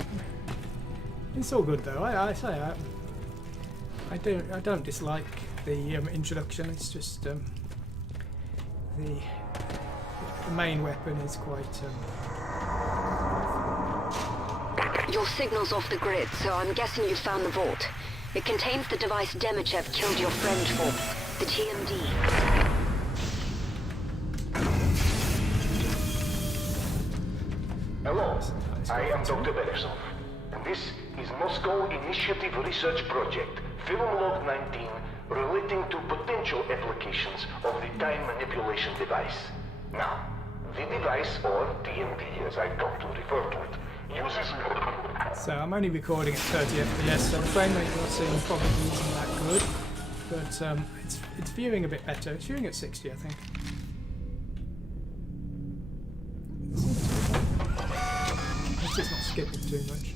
It's all good though. I don't dislike the introduction. It's just the main weapon is quite Your signal's off the grid, so I'm guessing you found the vault. It contains the device Demichev killed your friend for, the TMD. Hello, I am Dr. Beresov, and this is Moscow Initiative Research Project, Film Log 19, relating to potential applications of the time manipulation device. Now, the device, or TMD as I've come to refer to it, uses... So I'm only recording at 30 FPS, so the frame rate you're seeing probably isn't that good, but it's viewing a bit better. It's viewing at 60, I think. It's not skipping too much.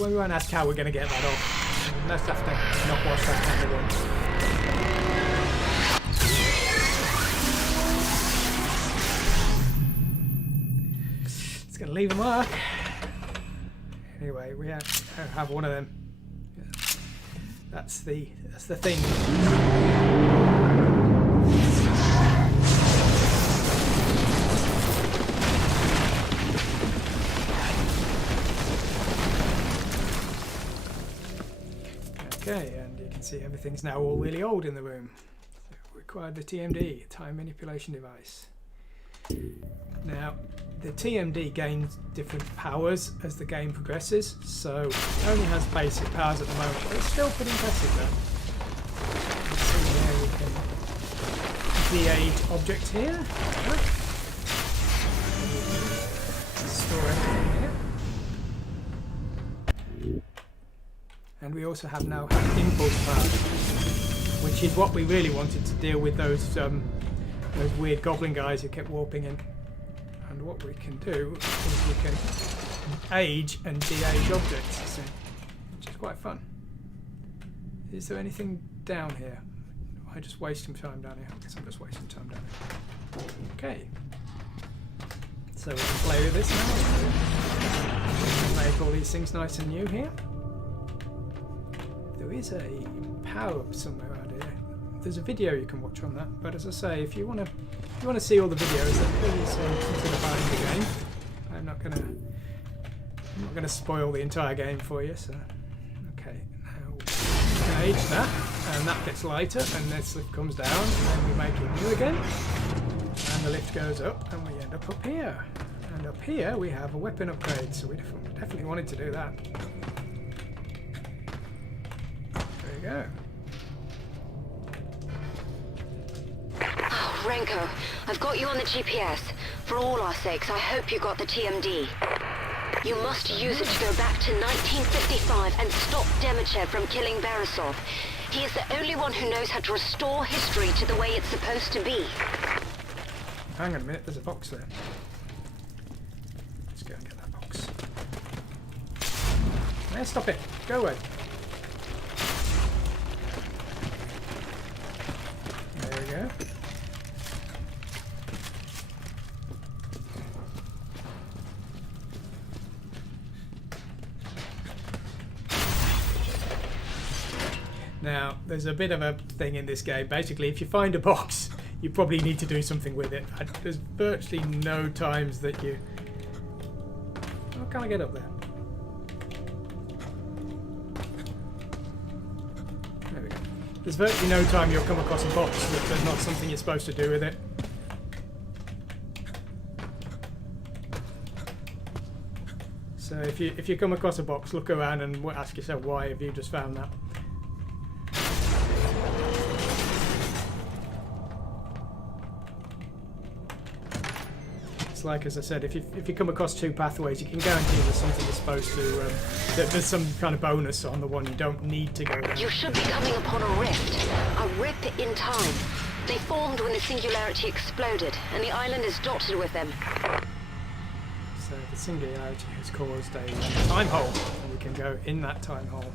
We won't ask how we're going to get that off. Let's have to not watch that kind of one. It's going to leave a mark. Anyway, we have one of them. That's the thing. Okay, and you can see everything's now all really old in the room. So we required the TMD, time manipulation device. Now, the TMD gains different powers as the game progresses, so it only has basic powers at the moment, but it's still pretty impressive though. You can see here we can de-age objects here. Store everything here. And we also have now impulse power, which is what we really wanted to deal with those weird goblin guys who kept warping in. And what we can do is we can age and de-age objects, you see, which is quite fun. Is there anything down here? Am I just wasting time down here? I guess I'm just wasting time down here. Okay. So we can play with this now. Make all these things nice and new here. There is a power-up somewhere around here. There's a video you can watch on that, but as I say, if you want to see all the videos, then please consider buying the game. I'm not gonna spoil the entire game for you. So, okay, now we can age that, and that gets lighter, and this lift comes down, and then we make it new again, and the lift goes up, and we end up here. And up here we have a weapon upgrade, so we definitely wanted to do that. There you go. Oh, Renko, I've got you on the GPS. For all our sakes, I hope you got the TMD. You must use it to go back to 1955 and stop Demichev from killing Beresov. He is the only one who knows how to restore history to the way it's supposed to be. Hang on a minute, there's a box there. Let's go and get that box. Hey, stop it. Go away. There we go. Now, there's a bit of a thing in this game. Basically, if you find a box, you probably need to do something with it. There's virtually no times that you... How can I get up there? There we go. There's virtually no time you'll come across a box that there's not something you're supposed to do with it. So if you come across a box, look around and ask yourself, why have you just found that? Like, as I said, if you come across two pathways, you can guarantee there's something you're supposed to, that there's some kind of bonus on the one you don't need to go down. You should be coming upon a rift. A rip in time. They formed when the Singularity exploded, and the island is dotted with them. So the Singularity has caused a time hole, and we can go in that time hole.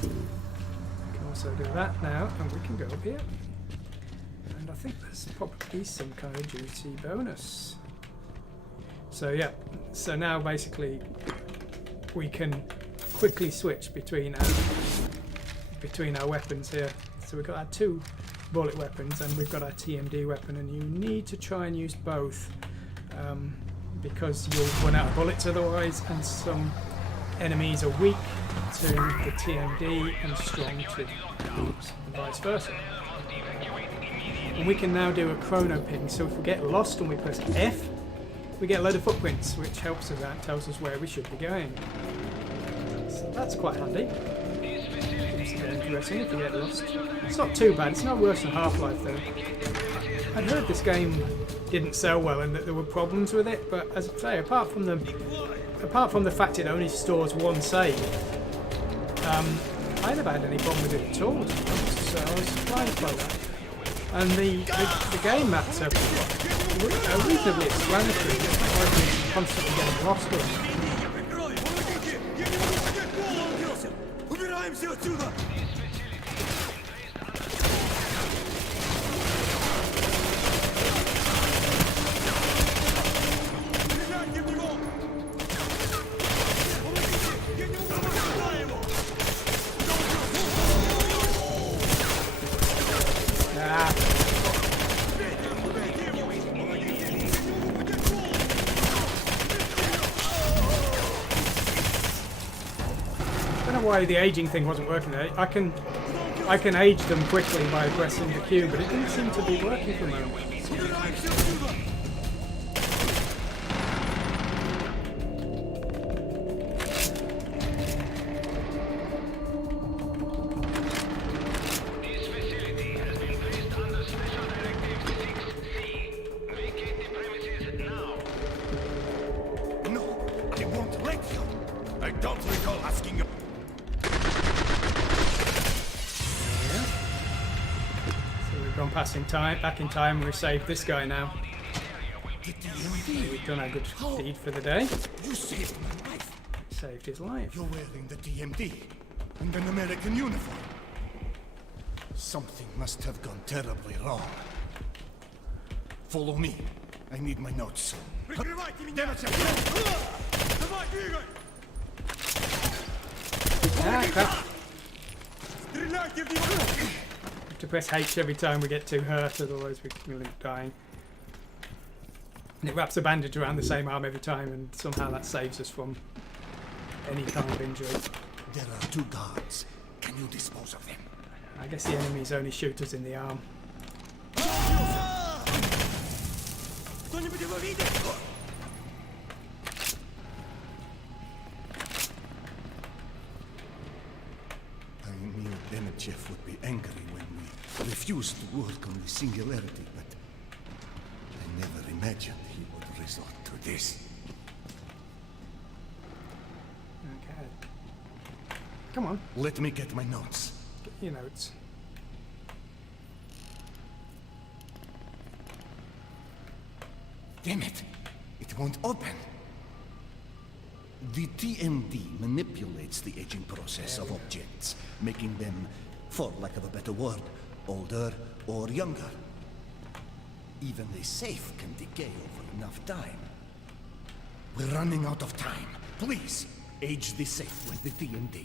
We can also do that now, and we can go up here. I think there's probably some kind of duty bonus. So yeah, so now basically we can quickly switch between our weapons here. So we've got our 2 bullet weapons and we've got our TMD weapon, and you need to try and use both because you'll run out of bullets otherwise, and some enemies are weak to the TMD and strong to oops, and vice versa. And we can now do a chrono ping, so if we get lost and we press F, we get a load of footprints, which helps us out, tells us where we should be going. So that's quite handy. It's interesting if we get lost. It's not too bad, it's not worse than Half-Life though. I'd heard this game didn't sell well and that there were problems with it, but as I say, apart from the fact it only stores 1 save, I never had any problem with it at all, so I was surprised by that. And the game maps are reasonably explanatory. It's not like you're constantly getting lost or anything. Why the aging thing wasn't working there. I can age them quickly by pressing the Q, but it didn't seem to be working for a moment. This facility has been placed under Special Directive 6C. Vacate the premises now. No, I won't let you. I don't recall asking you. Gone back in time, we've saved this guy now. We've done our good deed for the day. You saved my life. Saved his life. You're wearing the TMD and an American uniform. Something must have gone terribly wrong. Follow me. I need my notes. Ah, crap. To press H every time we get too hurt, otherwise we'll end up dying. And it wraps a bandage around the same arm every time, and somehow that saves us from any kind of injury. There are 2 guards. Can you dispose of them? I guess the enemies only shoot us in the arm. I knew Demechev would be angry when we refused to work on the Singularity, but I never imagined he would resort to this. Okay. Come on. Let me get my notes. Get your notes. Damn it! It won't open. The TMD manipulates the aging process of objects, making them, for lack of a better word, older or younger. Even the safe can decay over enough time. We're running out of time. Please, age the safe with the TMD.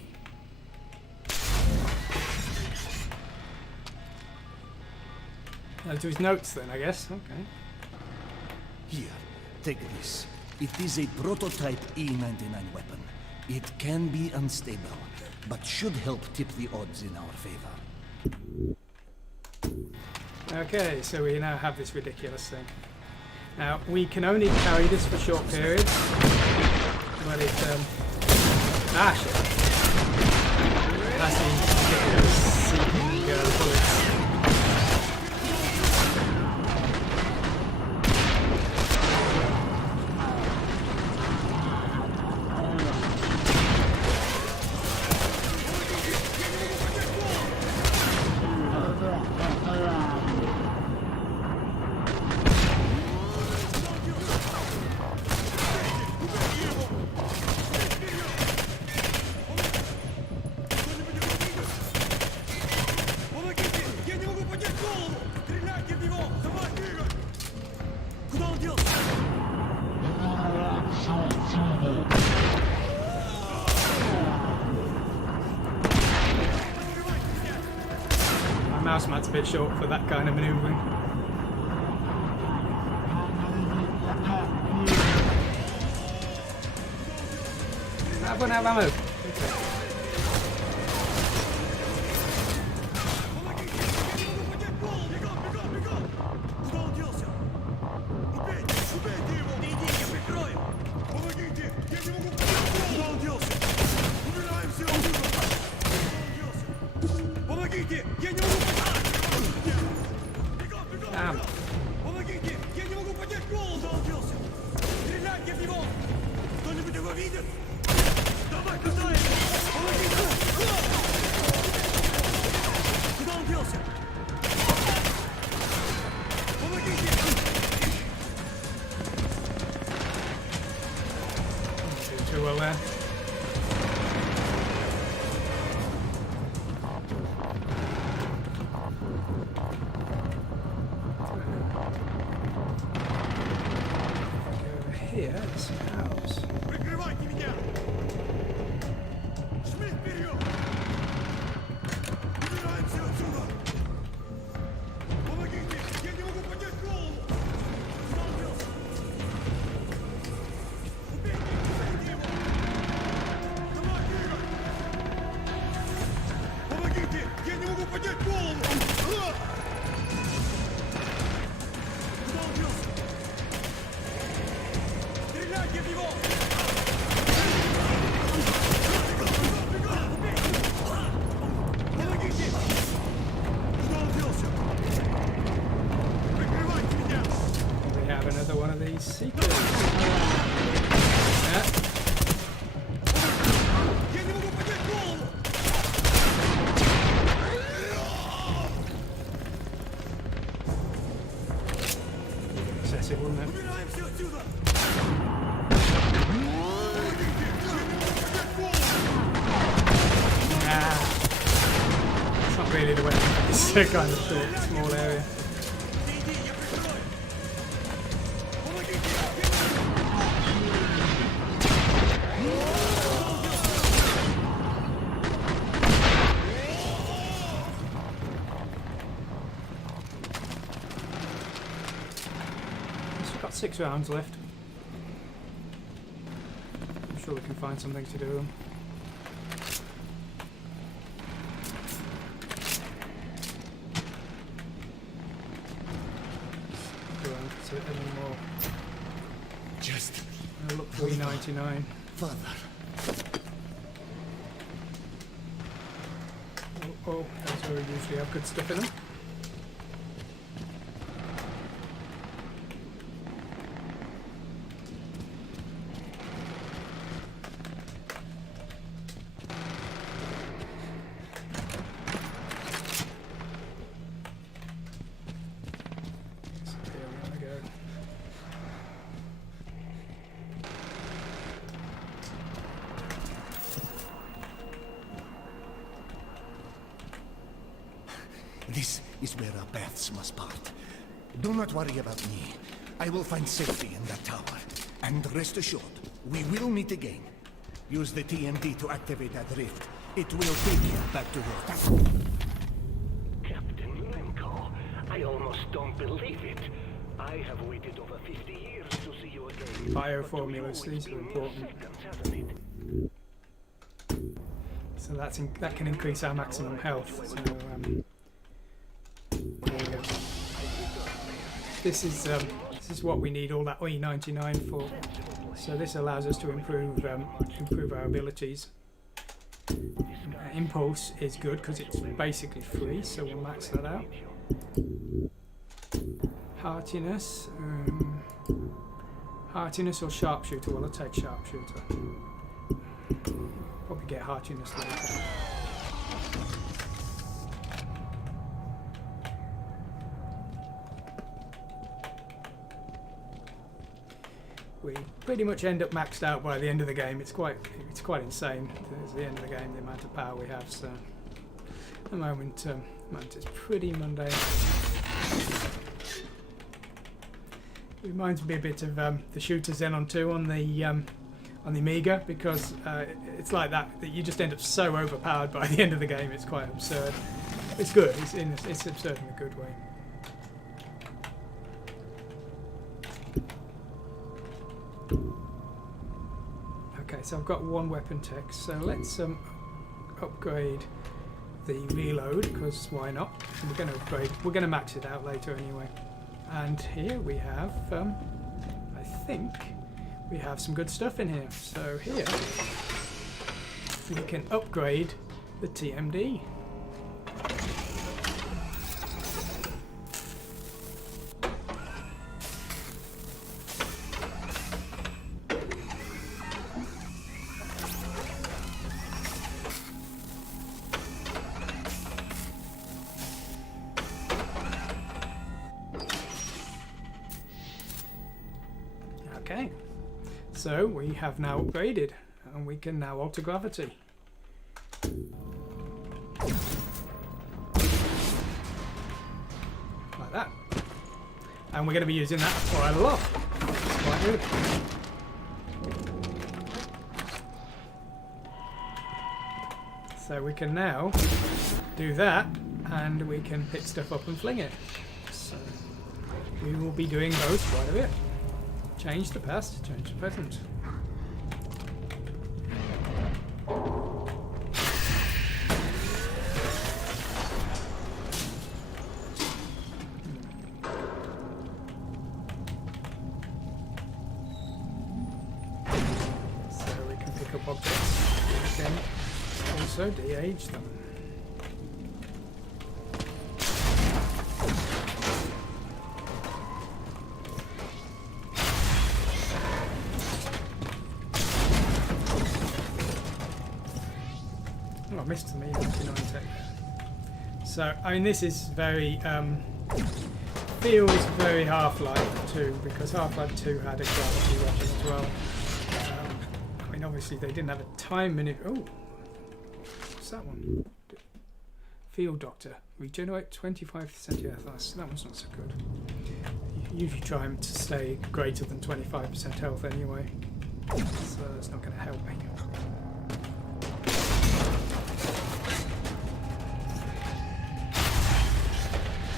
I'll do his notes then, I guess. Okay. Here, take this. It is a prototype E99 weapon. It can be unstable, but should help tip the odds in our favor. Okay, so we now have this ridiculous thing. Now, we can only carry this for short periods, but it, shit. That's the ridiculous seeking bullets. mouse mat's a bit short for that kind of manoeuvring. I've run out of ammo. Okay. Damn. Doing too well there. Over here, there's a house. We have another one of these secrets. Yeah. Excessive, wouldn't it? It's not really the way it's a kind of short, small area. We've got 6 rounds left. I'm sure we can find something to do with them. To any more. Just I'll look for E99. further. Oh, those are usually have good stuff in them. This is where our paths must part. Do not worry about me. I will find safety in that tower. And rest assured, we will meet again. Use the TMD to activate that rift. It will take you back to your tower. Captain Lenko, I almost don't believe it. I have waited over 50 years to see you again. Bioformulas, these are important. So that can increase our maximum health. So there we go. This is what we need all that E99 for. So this allows us to improve our abilities. Impulse is good because it's basically free, so we'll max that out. Heartiness, heartiness or sharpshooter? Well, I'll take sharpshooter. Probably get heartiness later. We pretty much end up maxed out by the end of the game. It's quite insane. At the end of the game, the amount of power we have. So at the moment, it's pretty mundane. It reminds me a bit of the shooter Xenon 2 on the Amiga, because it's like that you just end up so overpowered by the end of the game. It's quite absurd. It's good. It's absurd in a good way. Okay, so I've got one weapon tech, so let's upgrade the reload, because why not? We're going to upgrade. We're going to max it out later anyway. And here we have, I think we have some good stuff in here. So here we can upgrade the TMD. Okay, so we have now upgraded and we can now alter gravity. Like that. And we're going to be using that quite a lot. It's quite good. So we can now do that and we can pick stuff up and fling it. So we will be doing both quite a bit. Change the past, change the present. So we can pick up objects. We can also de-age them. Oh, I missed the E99 tech. So, I mean, this is very, feels very Half-Life 2, because Half-Life 2 had a gravity weapon as well. I mean, obviously they didn't have a time manipulation. Oh, what's that one? Field Doctor. Regenerate 25%. Yeah, that one's not so good. You usually try to stay greater than 25% health anyway, so that's not going to help me.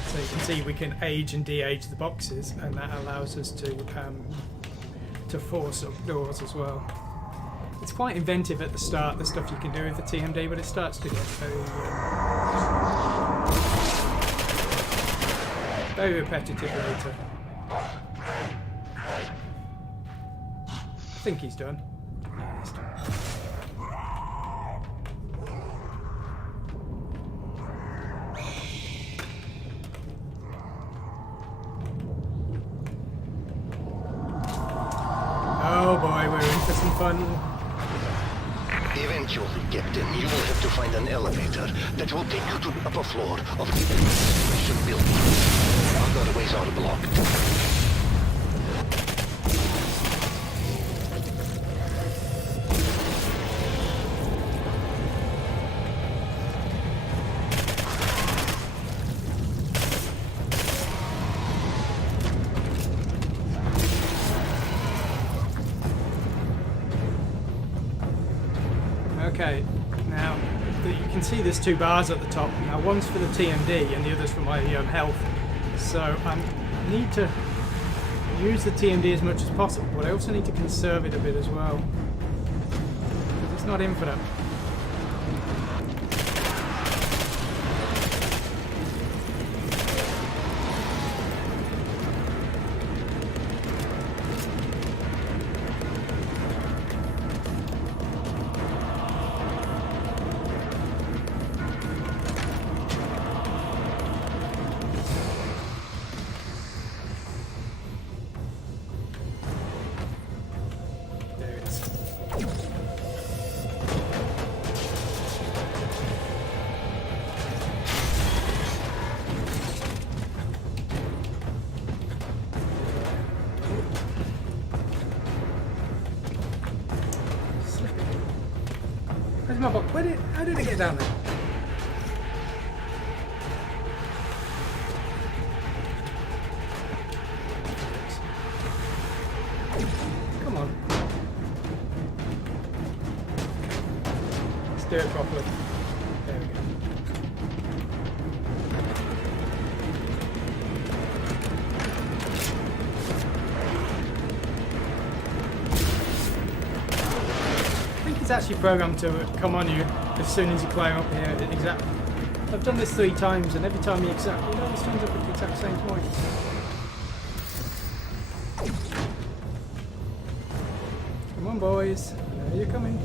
So you can see we can age and de-age the boxes, and that allows us to force up doors as well. It's quite inventive at the start, the stuff you can do with the TMD, but it starts to get very repetitive later. I think he's done. Yeah, he's done. Oh boy, we're in for some fun. Eventually, Captain, you will have to find an elevator that will take you to the upper floor of the administration building. Other ways are blocked. Okay, now you can see there's two bars at the top. Now one's for the TMD and the other's for my health. So I need to use the TMD as much as possible, but I also need to conserve it a bit as well, because it's not infinite. Where's my box? How did it get down there? Come on. Let's do it properly. There we go. It's actually programmed to come on you as soon as you climb up here. Exactly. I've done this 3 times, and every time it always turns up at the exact same point. Come on, boys. There you're coming.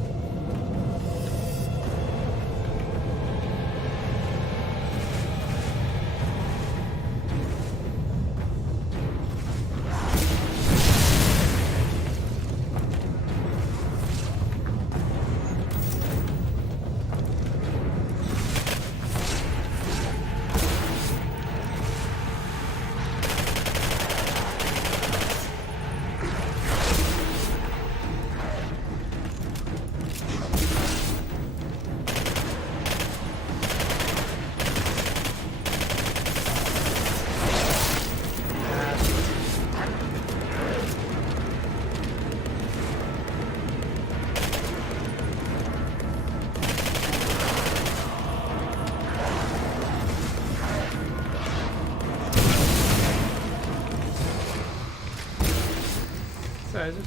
So is this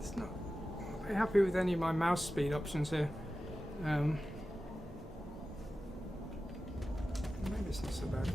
It's not very happy with any of my mouse speed options here. Maybe it's not so bad.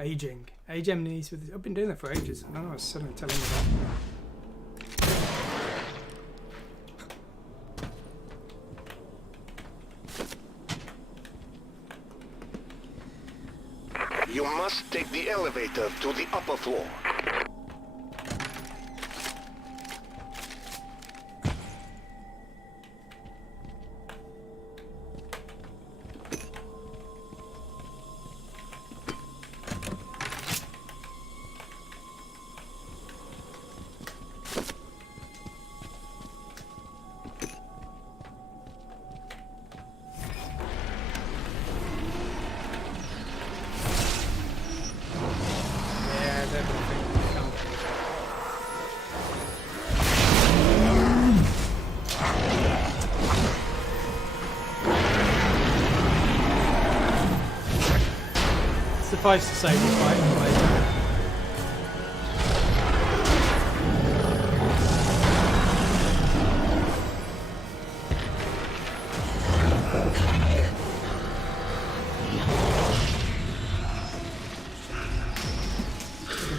Aging. Age amnesia with I've been doing that for ages. I don't know, I was suddenly telling you that. You must take the elevator to the upper floor. Suffice to say, we'll fight them later.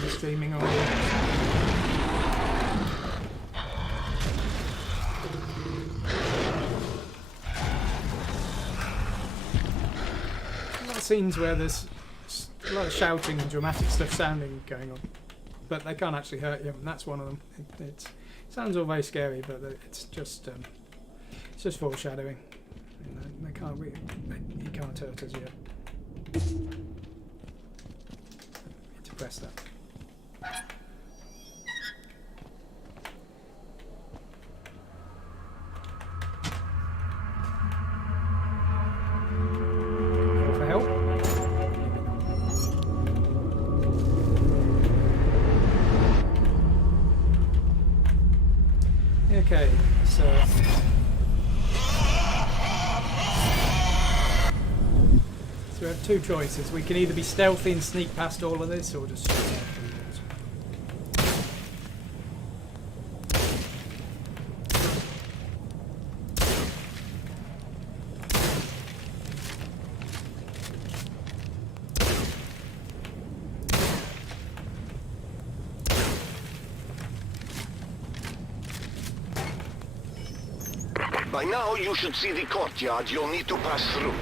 Streaming already. A lot of scenes where there's a lot of shouting and dramatic stuff sounding going on, but they can't actually hurt you, and that's one of them. It sounds all very scary, but it's just foreshadowing. They can't. He can't hurt us yet. Need to press that. Okay, so we have 2 choices. We can either be stealthy and sneak past all of this, or just shoot out. By now, you should see the courtyard you'll need to pass through.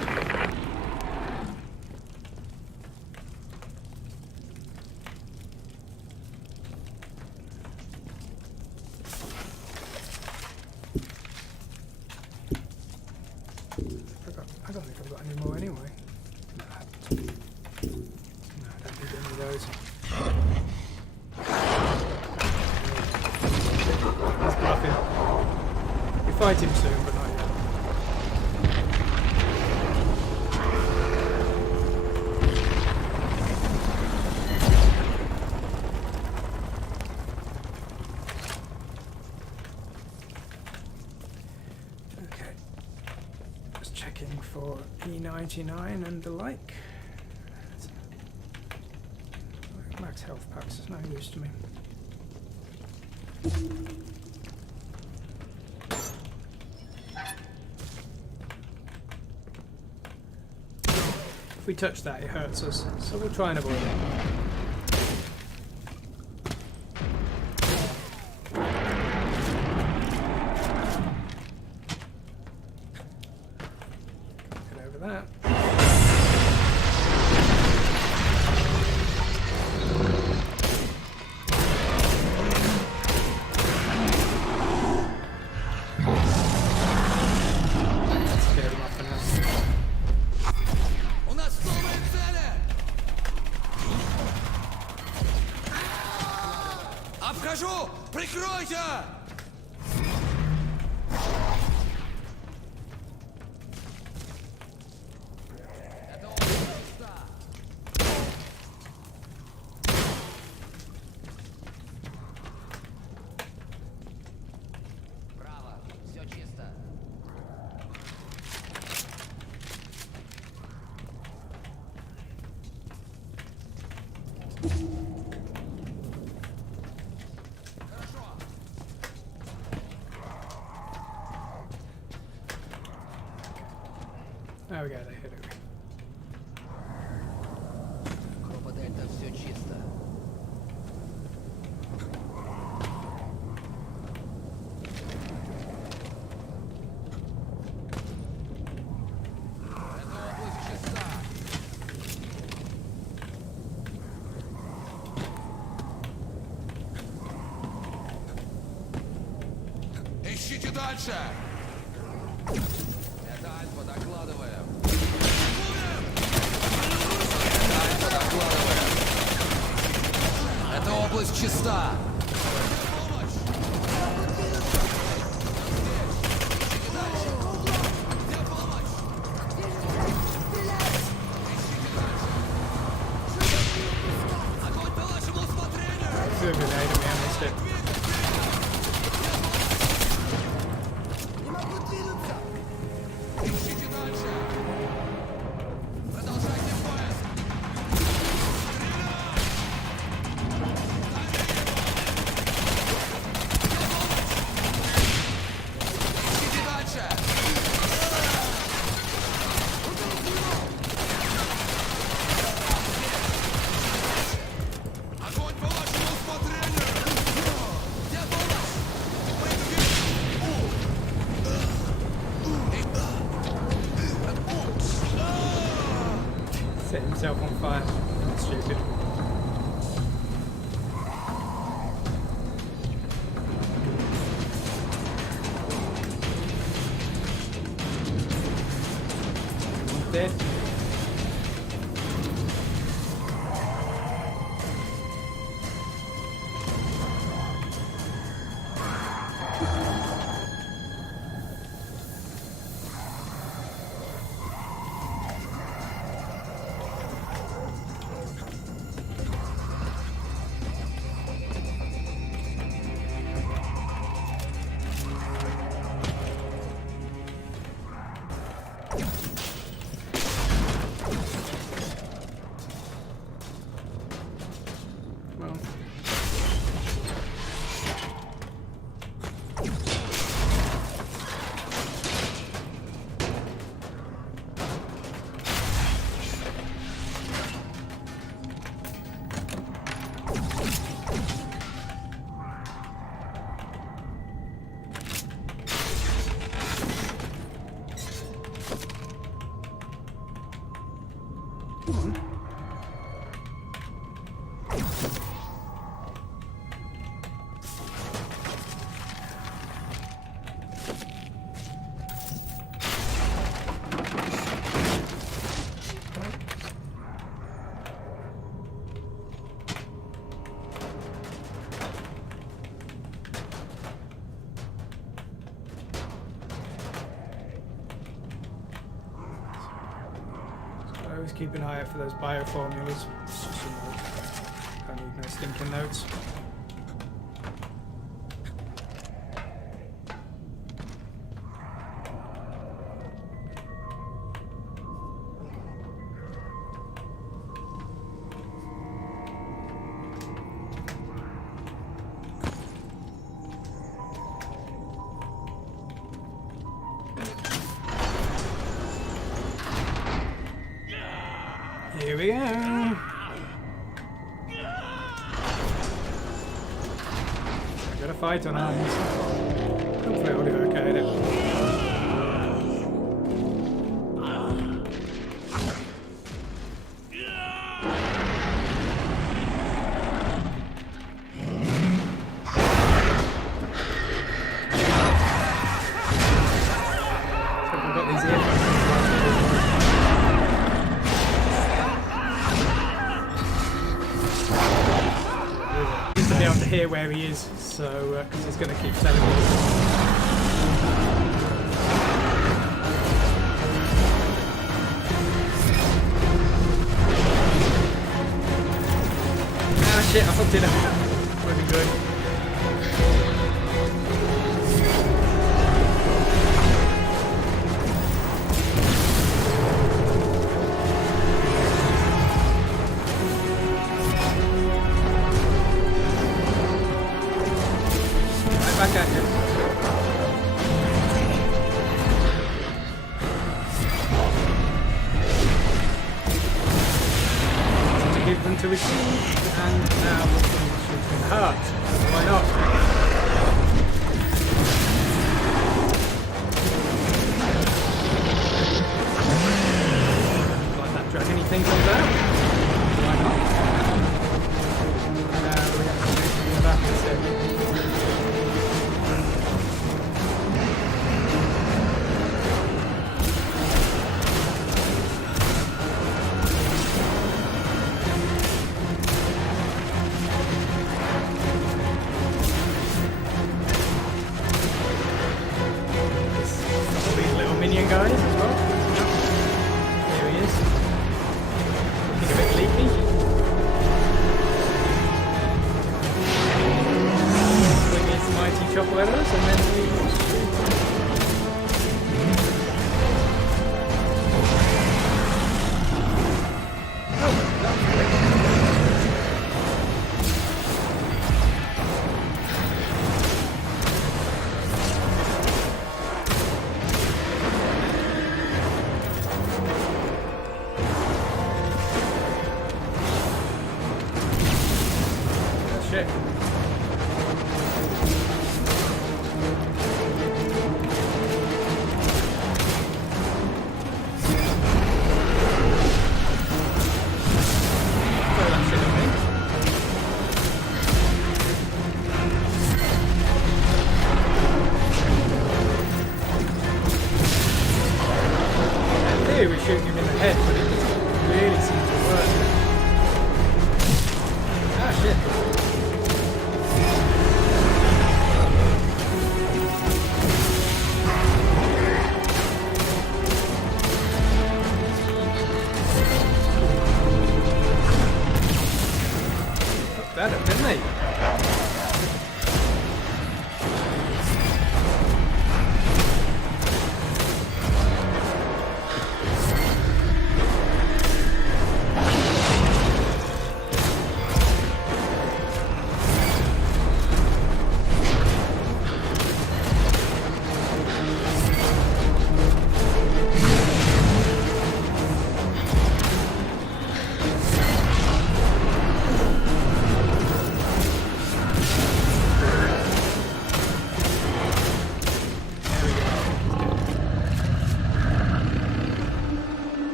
got any more anyway. No, I don't need any of those. He's bluffing. We fight him soon, but not yet. For E99 and the like. Max health packs is no use to me. If we touch that, it hurts us, so we'll try and avoid it. That. У нас новые цели! Обхожу! Прикройте! There we go, they hit it. Дельта, все чисто. Эта область чиста. Ищите дальше! Это Альфа, докладываем. Это Альфа, докладываем. Эта область чиста. Set himself on fire. That's stupid. Dead. Always keep an eye out for those bioformulas. It's just a note. I need no stinking notes. Here we go. I got a fight on hands. Hopefully I'll do okay at it. Hear where he is, so because he's going to keep telling me. Ah shit, I fucked it up. Would be good. Back at you. To give them to receive, and now we're going to shoot in the heart. Why not? Like that dragony thing comes out. Why not? Now we have to shoot from the back instead. Minion guys as well. There he is. Looking a bit leaky. Swing his mighty chopper at us, and then we shit. Throw that shit at me. I knew we were shooting him in the head, but it doesn't really seem to work. Ah shit. That up, didn't they?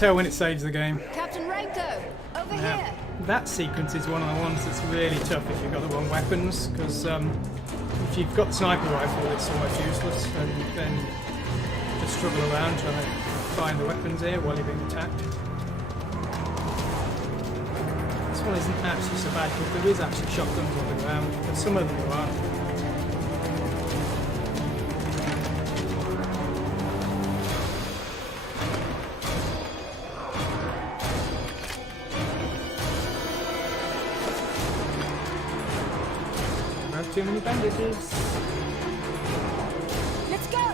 Tell when it saves the game. Captain Renko, over here. That sequence is one of the ones that's really tough if you've got the wrong weapons, because if you've got the sniper rifle, it's almost useless, and then just struggle around trying to find the weapons here while you're being attacked. This one isn't actually so bad because there is actually shotguns on the ground, but some of them are. too many bandages. Let's go!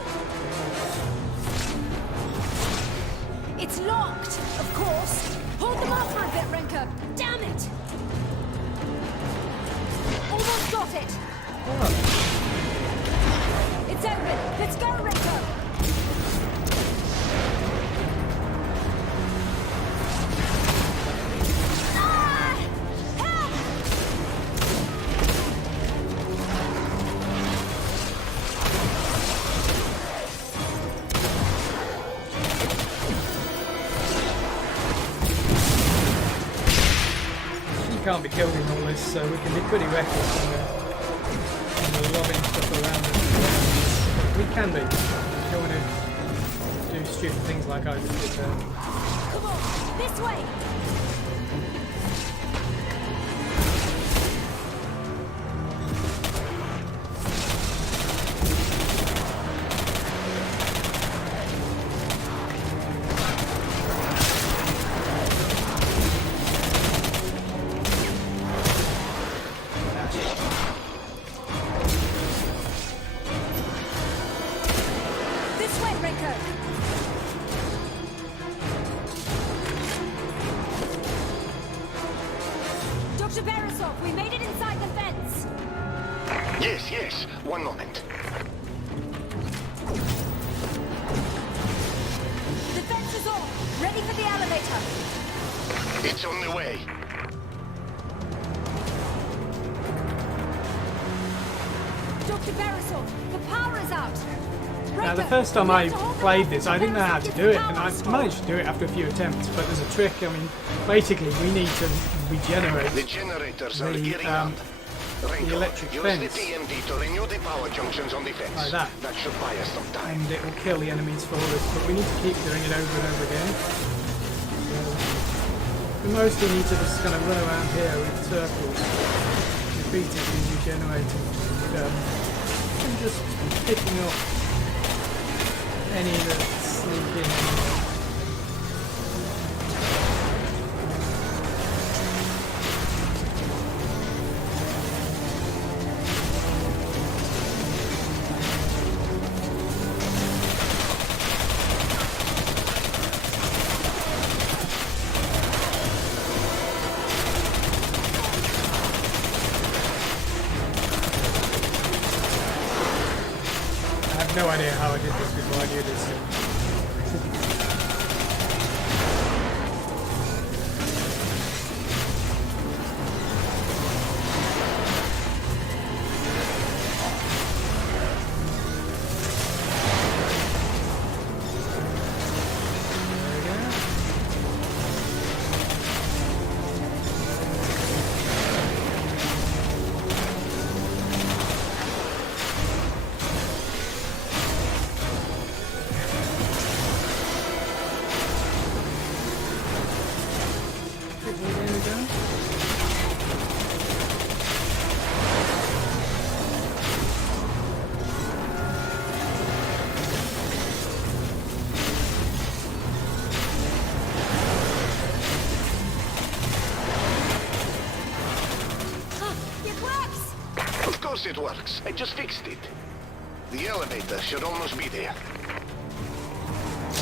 It's locked, of course. Hold them off for a bit, Renko. Damn it! Almost got it. Oh. It's open. Let's go, Renko. Ah! Help! She can't be killed in all this, so we can be pretty reckless when we're lobbing stuff around us. We can be. We don't want to do stupid things like I just did there. Come on, this way. This way, Renko. Dr. Beresov, we made it inside the fence. Yes, yes. One moment. The fence is off. Ready for the elevator. It's on the way. Dr. Beresov, the power is out. Now, the Renko, first time we I have to hold them played off. this, I didn't know how to Beresov do it, gets the and power I restored. managed to do it after a few attempts, but there's a trick. I mean, basically, we need to regenerate The generators are the, gearing up. the electric use fence, the TMD to renew the power junctions on the fence. like that, That should buy us some time. and it will kill the enemies for us, but we need to keep doing it over and over again. So, we mostly need to just kind of run around here in circles, repeatedly regenerating, and just picking up any that sneak in. I have no idea how I did this before I knew this. There we go. There we go. It works. Of course it works. I just fixed it. The elevator should almost be there.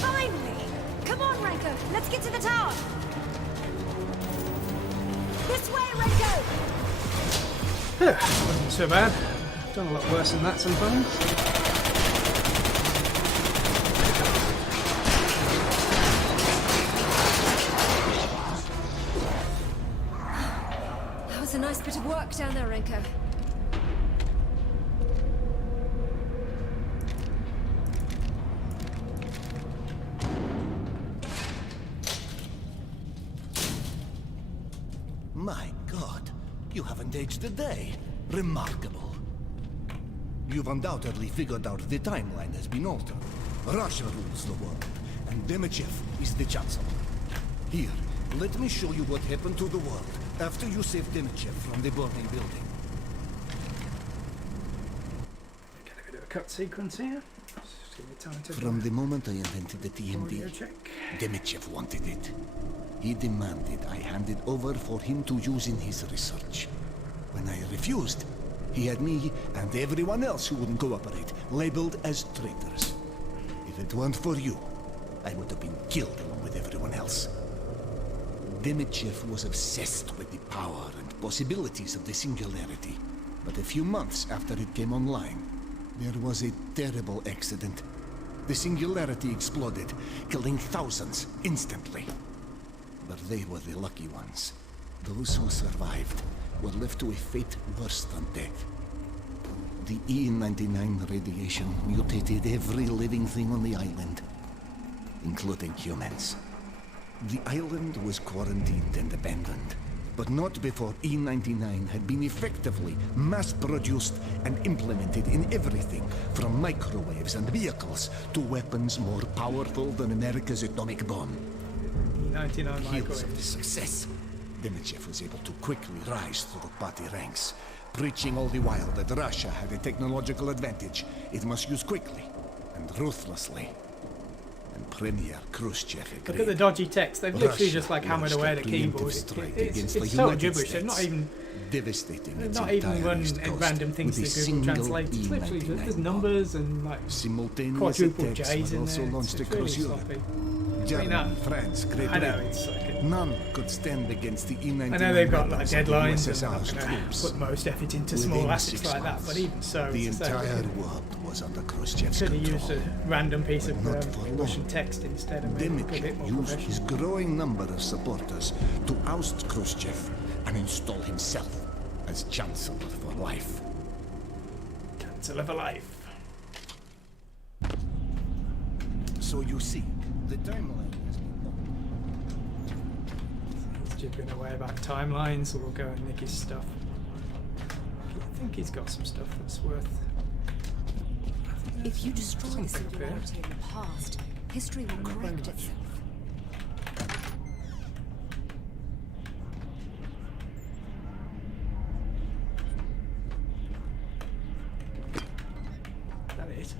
Finally. Come on, Renko. Let's get to the tower. This way, Renko. Wasn't so bad. Done a lot worse than that sometimes. That was a nice bit of work down there, Renko. My God, you haven't aged a day. Remarkable. You've undoubtedly figured out the timeline has been altered. Russia rules the world, and Demichev is the Chancellor. Here, let me show you what happened to the world after you saved Demichev from the burning building. Get a bit of a cut sequence here. Just give me time to From the moment I invented the audio TMD, check. Demichev wanted it. He demanded I hand it over for him to use in his research. When I refused, He had me and everyone else who wouldn't cooperate labeled as traitors. If it weren't for you, I would have been killed along with everyone else. Demichev was obsessed with the power and possibilities of the Singularity. But a few months after it came online, there was a terrible accident. The Singularity exploded, killing thousands instantly. But they were the lucky ones. Those who survived were left to a fate worse than death. The E99 radiation mutated every living thing on the island, including humans. The island was quarantined and abandoned, but not before E99 had been effectively mass-produced and implemented in everything from microwaves and vehicles to weapons more powerful than America's atomic bomb. E99 Heels microwaves. of this success, Demichev was able to quickly rise through the party ranks, preaching all the while that Russia had a technological advantage it must use quickly and ruthlessly. And Premier Khrushchev agreed. Look at the dodgy text. They've literally Russia just like hammered launched away a at the keyboard. preemptive It's strike against the total United gibberish. They're not States, even devastating its not even entire run east coast random things with a that Google single translates. It's literally E99 there's numbers and like simultaneous quadruple attacks J's were in also there. launched It's across really Europe. sloppy. Germany, France, Great I know Britain. it's like None could stand against the E99. I know they've got like weapons of the deadlines and USSR's they're not going troops. to put most effort into small Within assets 6 like that, months, but even so, the it's entire world was under Khrushchev's could have control. used a random piece of But not for long. Russian text instead of making it a bit Demichev more used his professional. growing number of supporters to oust Khrushchev and install himself as Chancellor for life. Chancellor for life. So you see, the timeline has been He's jibbing away about timelines, so we'll go and nick his stuff. I think he's got some stuff that's worth. If you destroy the something fair. Singularity in the past, history will Not very correct much. itself. That is.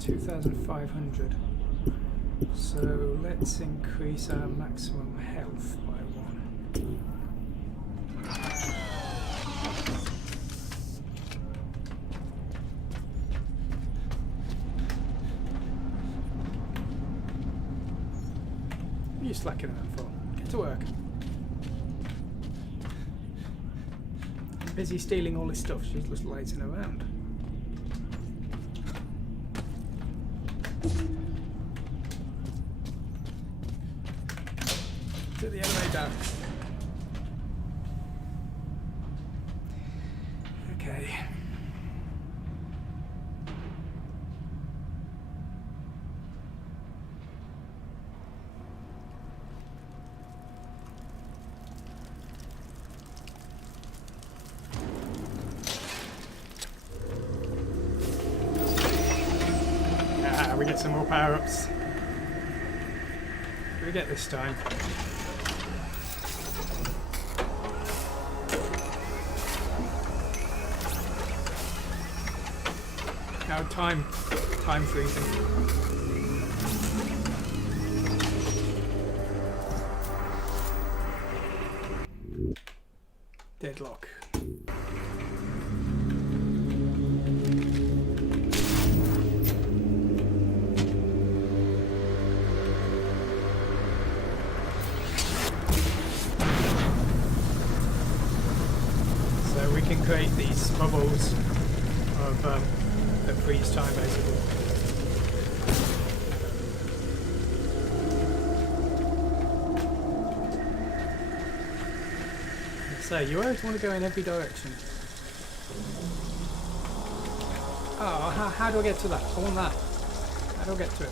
$2,500. So let's increase our maximum health by 1. What are you slacking around for? Get to work. I'm busy stealing all this stuff, she's just lazing around. To the elevator. Okay. Ah, we get some more power-ups. What do we get this time? Now time freezing. Deadlock. So we can create these bubbles of that freeze time basically. So you always want to go in every direction. Oh, how do I get to that? I want that. How do I get to it?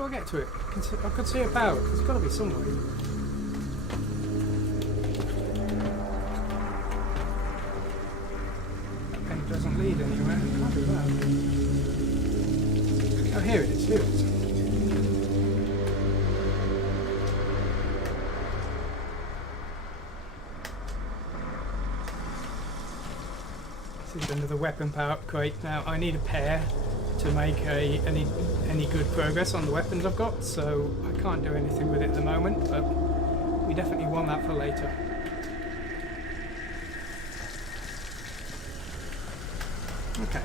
do I get to it? I could see a power. There's got to be somewhere. That pen doesn't lead anywhere. I can't do that. Oh, here it is. Here it is. This is another weapon power crate. Now I need a pair to make any good progress on the weapons I've got, so I can't do anything with it at the moment, but we definitely want that for later. Okay.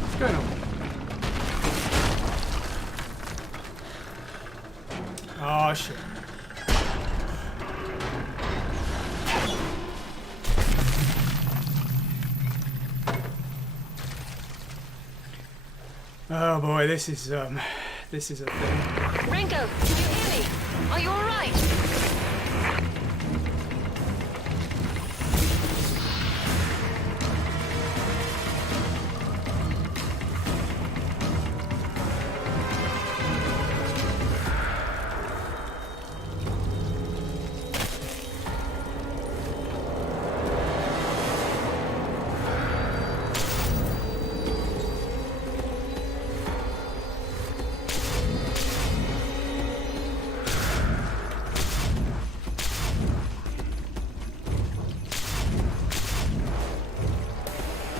What's going on? Oh shit. Oh boy, this is a thing. Ringo, can you hear me? Are you alright?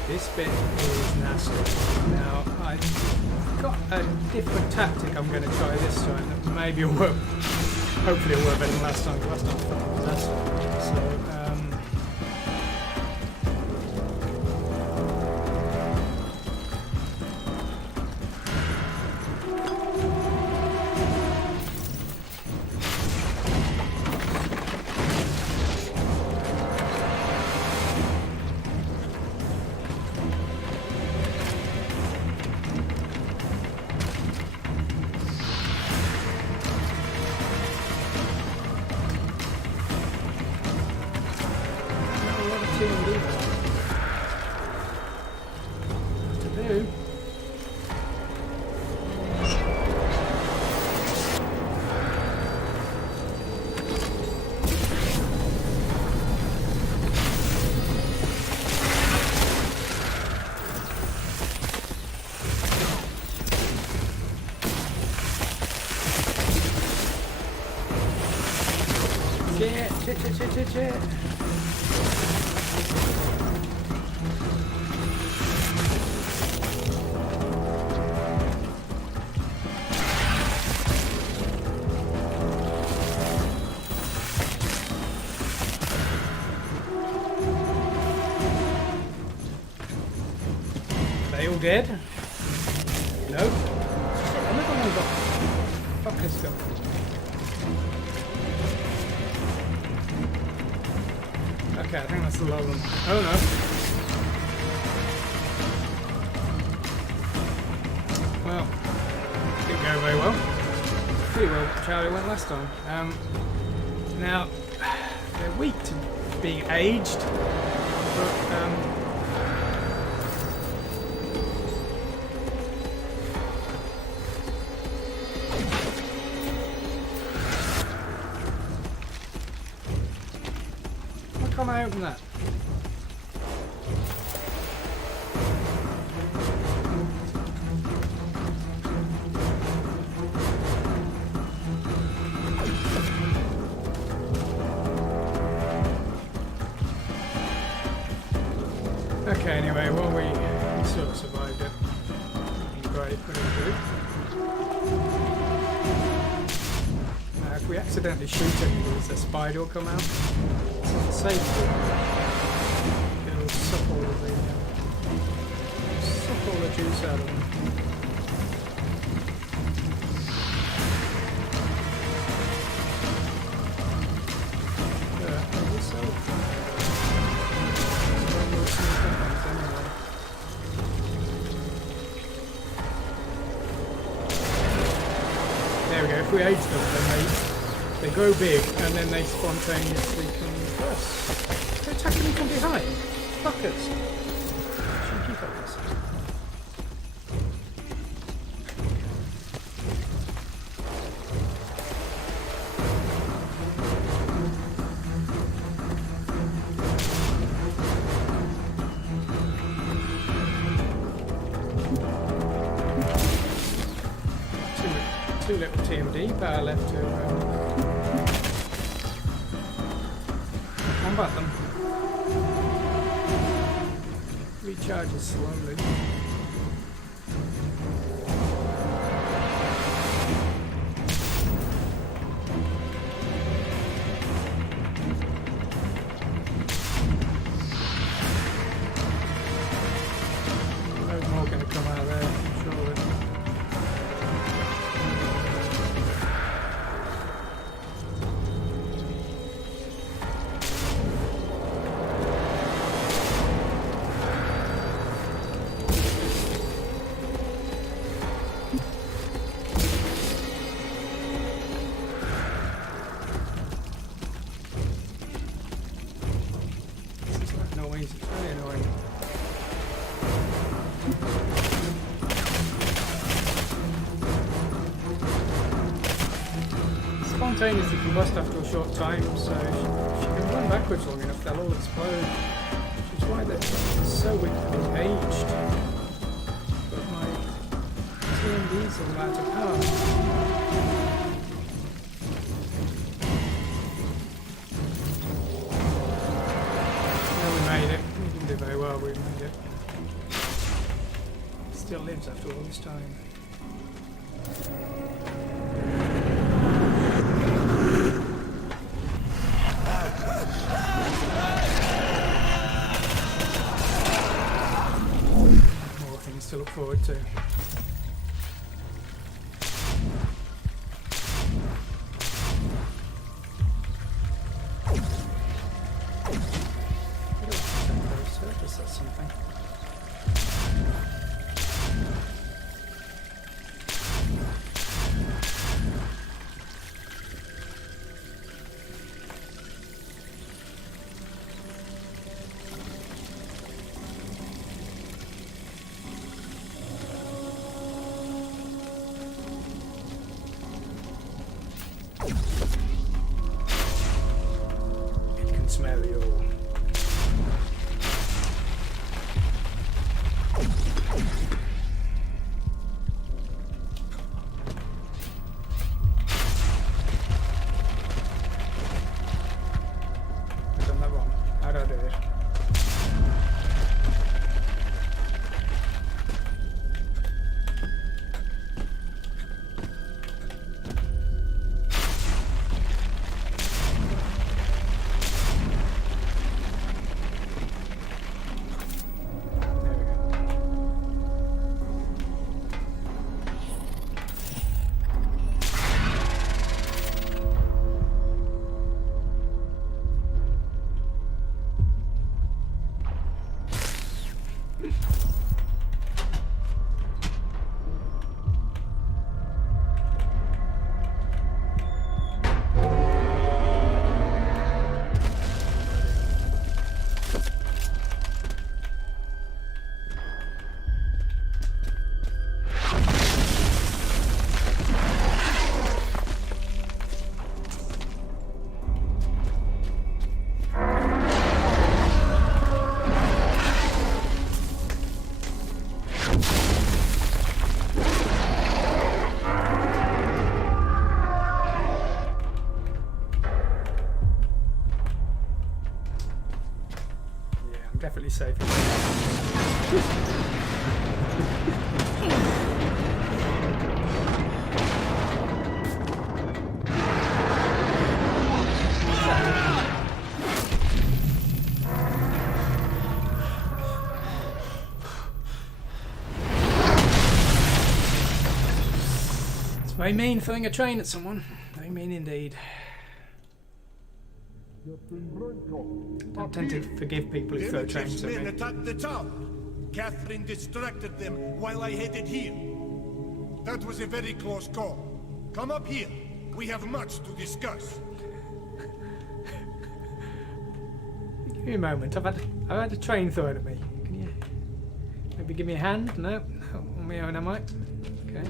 This bit is nasty. Now, I've got a different tactic I'm going to try this time that maybe will work. Hopefully it'll work better than last time, because last time I was Shit. They all dead? No? Shit, another one got... Fuck this stuff. Okay, I think that's the low one. Oh no. Well, didn't go very well. Pretty well Charlie went last time. Now, they're weak to being aged, but can't I open that? Okay, anyway, well we sort of survived it. Great, pretty good. Now if we accidentally shoot any of these, the spider will come out. Safety. It'll suck all the juice out of them. There if we age them, then they grow big and then they spontaneously come first. They're attacking me from behind. Fuckers. Cheeky fuckers. Two little TMD power left to combat them. Recharges slowly. There's more going to come out there, I'm sure. It's very annoying. Spontaneously combust after a short time, so if you can run backwards long enough, they'll all explode. Which is why they're so weak to being aged. But my TMDs are all out of power. Made it. We didn't do very well, we made it. Still lives after all this time. More things to look forward to. That's something. It can smell you all. I've done that wrong. How do I do it? Definitely safe. It's very mean throwing a train at someone. Very mean indeed. I tend to forgive people who throw trains at me. Attacked the town. Catherine distracted them while I headed here. That was a very close call. Come up here. We have much to discuss. Give me a moment. I've had a train thrown at me. Can you maybe give me a hand? No, on my own, am I? Okay.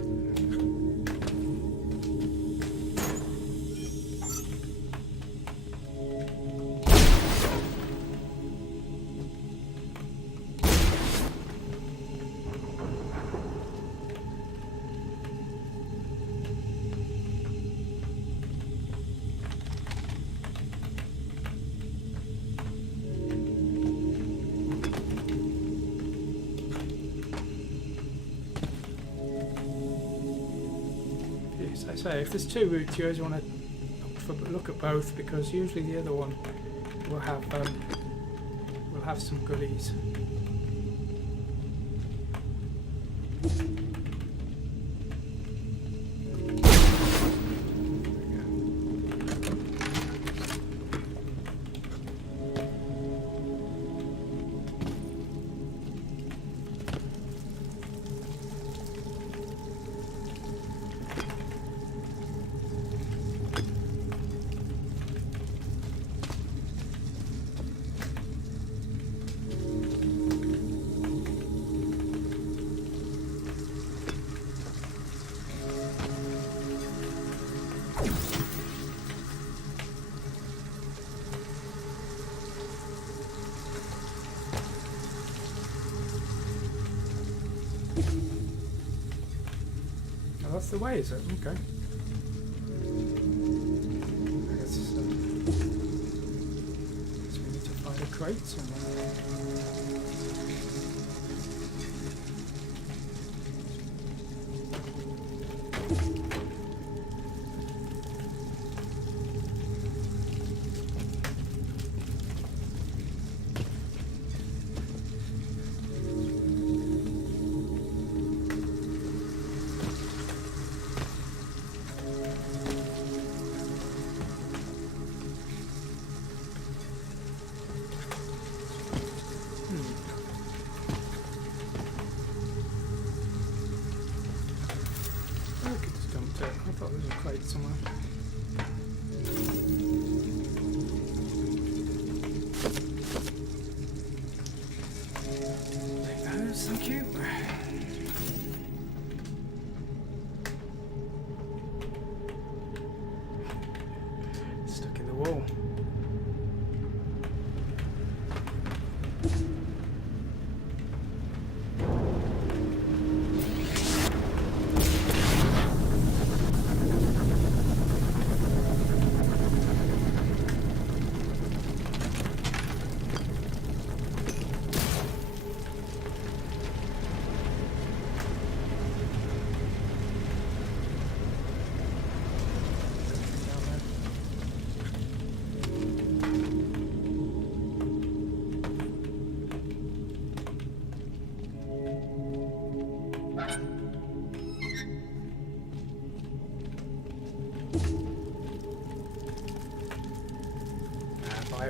So if there's two routes, you always want to look at both, because usually the other one will have some goodies. That's the way, is it? Okay. I guess we need to find a crate somewhere. Somewhere. There goes, thank you. Stuck in the wall.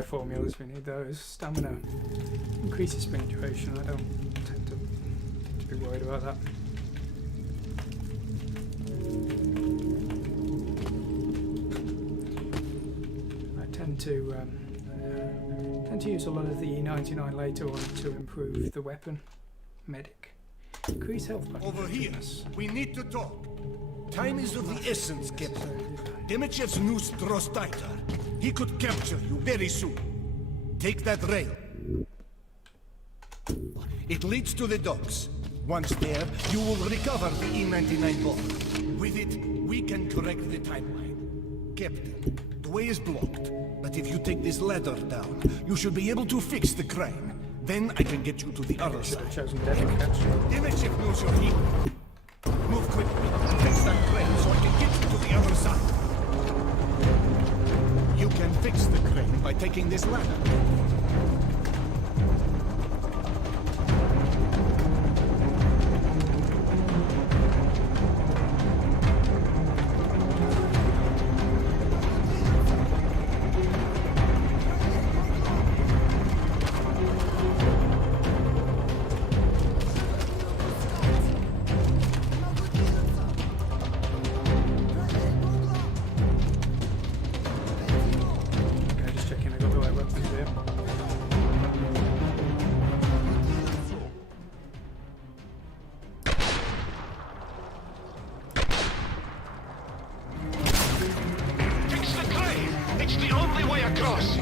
Formulas, we need those. Stamina increases sprint duration. I don't tend to be worried about that. I tend to use a lot of the E99 later on to improve the weapon. Medic. Increase health by over here. We need to talk. Time is of the essence, Captain. Demichev's noose draws tighter. He could capture you very soon. Take that rail. It leads to the docks. Once there, you will recover the E99 bomb. With it, we can correct the timeline. Captain, the way is blocked, but if you take this ladder down, you should be able to fix the crane. Then I can get you to the other side. Demichev knows you're here. Move quickly. Fix that crane so I can get you to the other side. You can fix the crane by taking this ladder. only way across.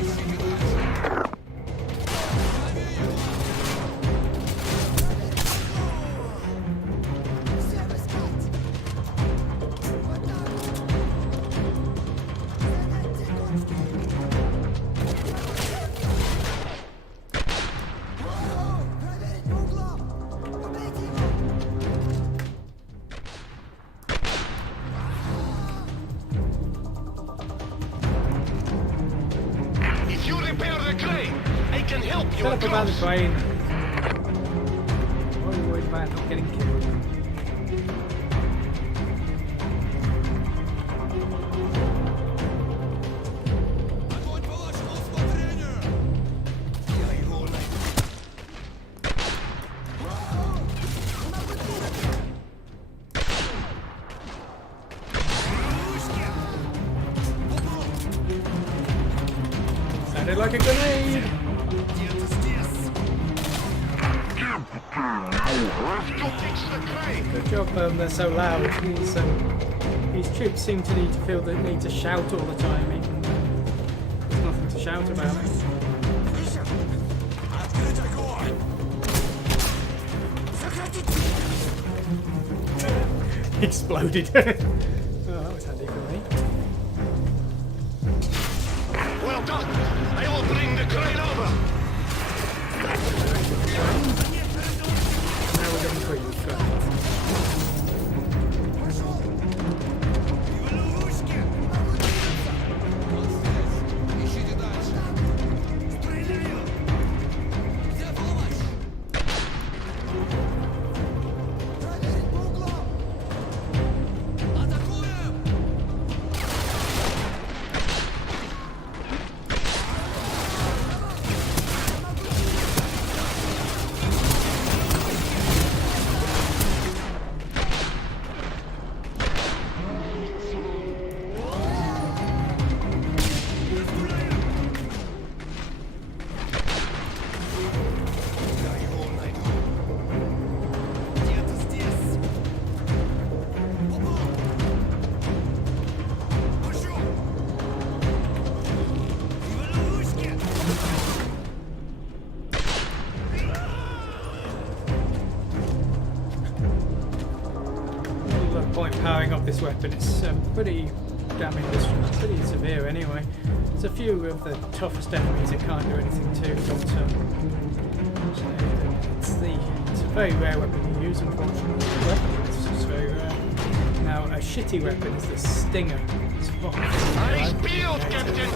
If you repair the crane, I can help you Shut up about the across. crane. Why are you worried about not getting killed? Sounded like a grenade! To fix the crane. Good job, they're so loud. These troops seem to need to feel the need to shout all the time, even though there's nothing to shout about. Exploded. Oh, that was handy for me. Well done. I will bring the crane over. Now we're getting through. Good. Point powering up this weapon. It's pretty damning distance, pretty severe anyway. There's a few of the toughest enemies it can't do anything to, but it's a very rare weapon to use, unfortunately. It's just very rare. Now, a shitty weapon is the Stinger. Eyes peeled, Captain.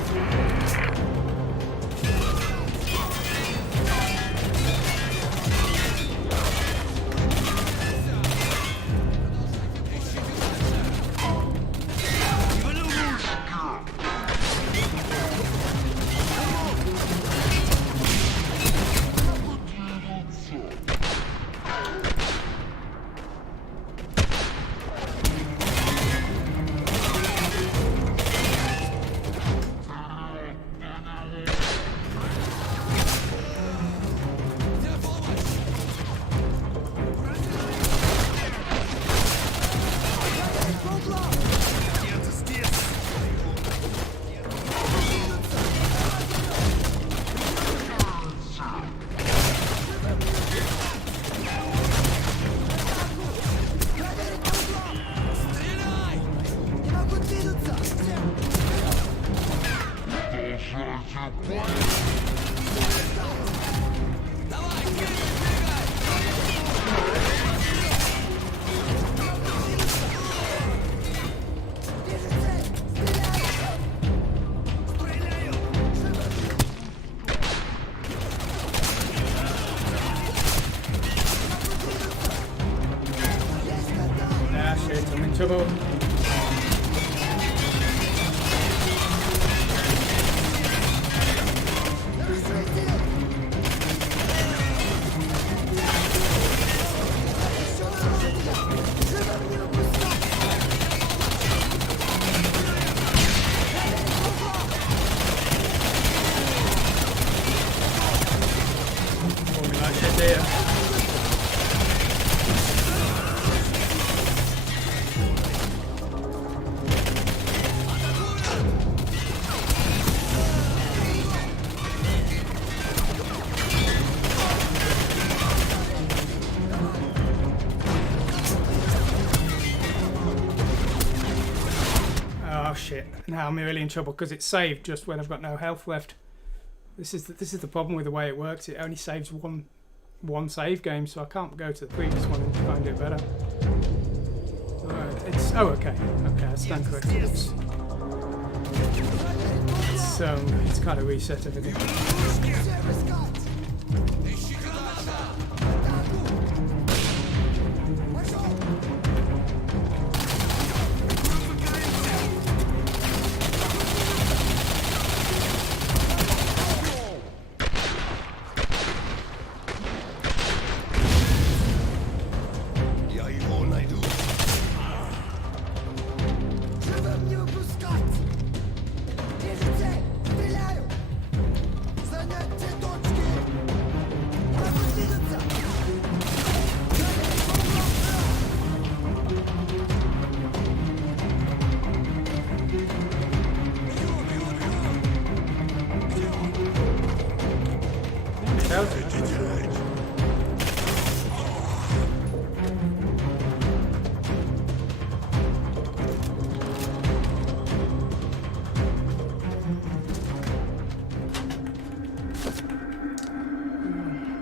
I'm in trouble. now I'm really in trouble because it's saved just when I've got no health left. This is the problem with the way it works. It only saves one save game, so I can't go to the previous one and try and do better. It's okay. I stand corrected. It's kind of reset everything.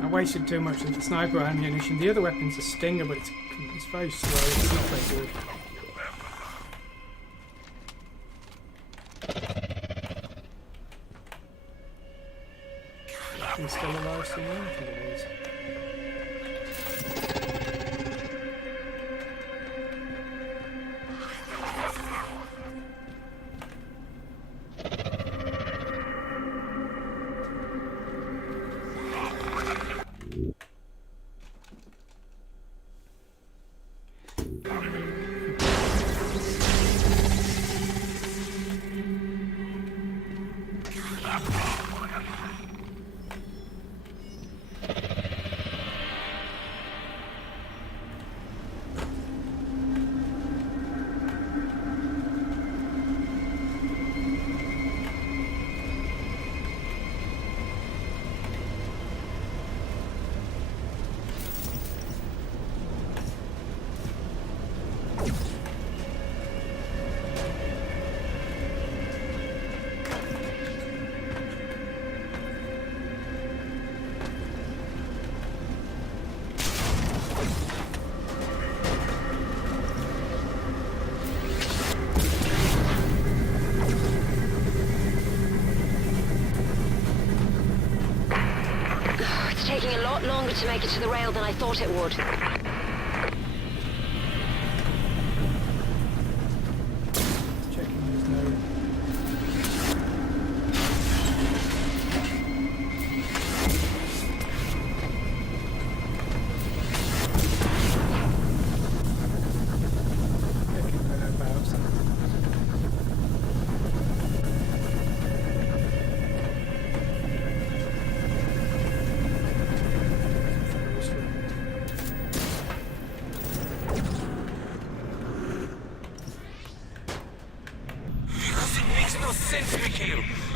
I wasted too much of the sniper ammunition. The other weapon's a stinger, but it's very slow. It's not very good. He's still alive somewhere? I think it is. Taking a lot longer to make it to the rail than I thought it would.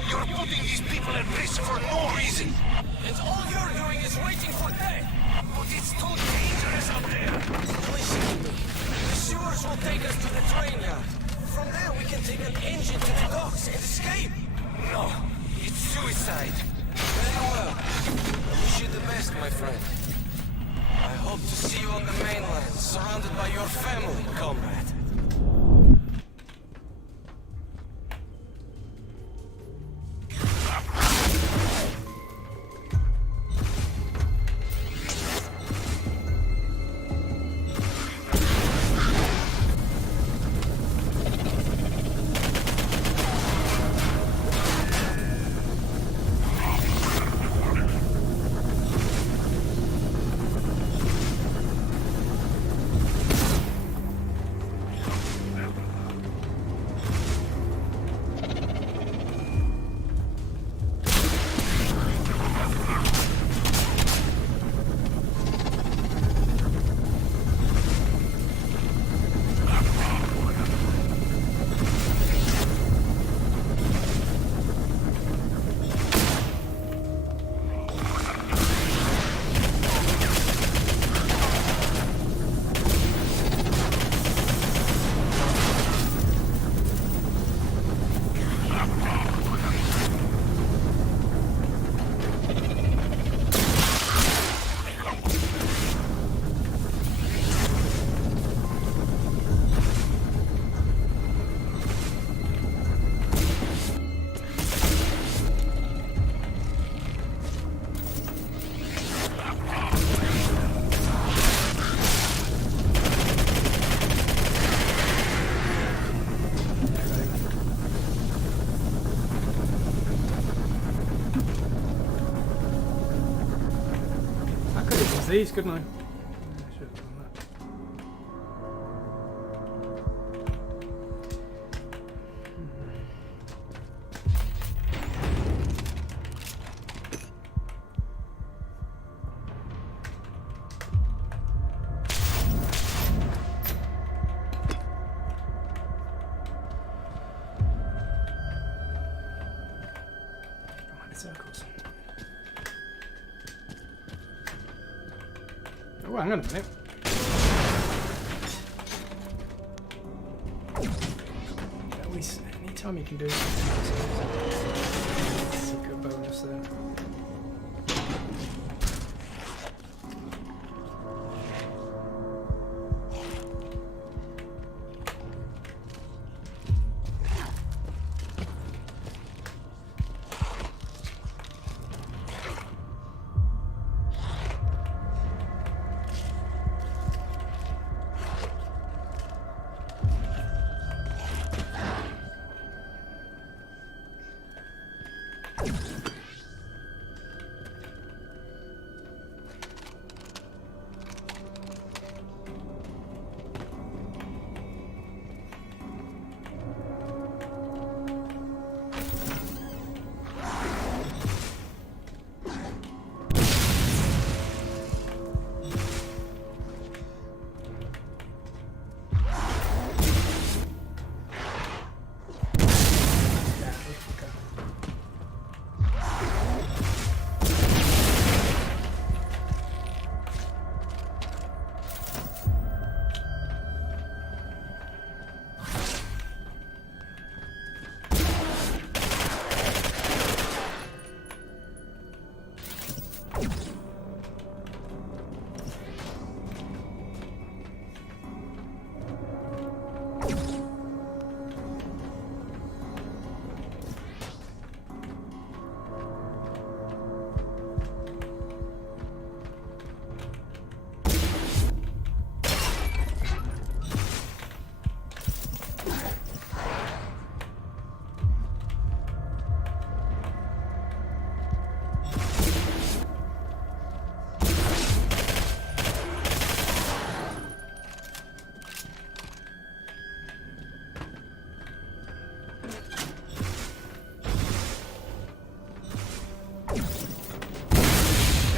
You're putting these people at risk for no reason. And all you're doing is waiting for death. But it's too dangerous out there. Listen to me. The sewers will take us to the train yard. From there we can take an engine to the docks and escape. No, it's suicide. Very well. I wish you the best, my friend. I hope to see you on the mainland, surrounded by your family, comrade. these, couldn't I? Circles. Oh, hang on a minute. Anytime you can do something, it's a good bonus there.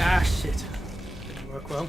Ah, shit. Didn't work well.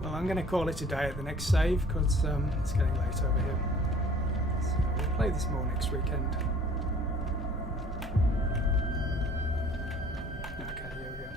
Well, I'm going to call it a day at the next save because it's getting late over here. So we'll play this more next weekend. Okay, here we go.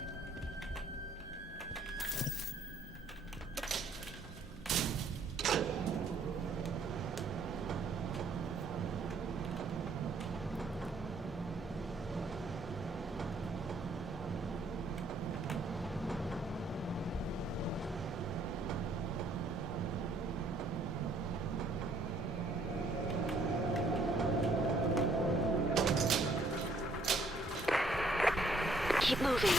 Keep moving.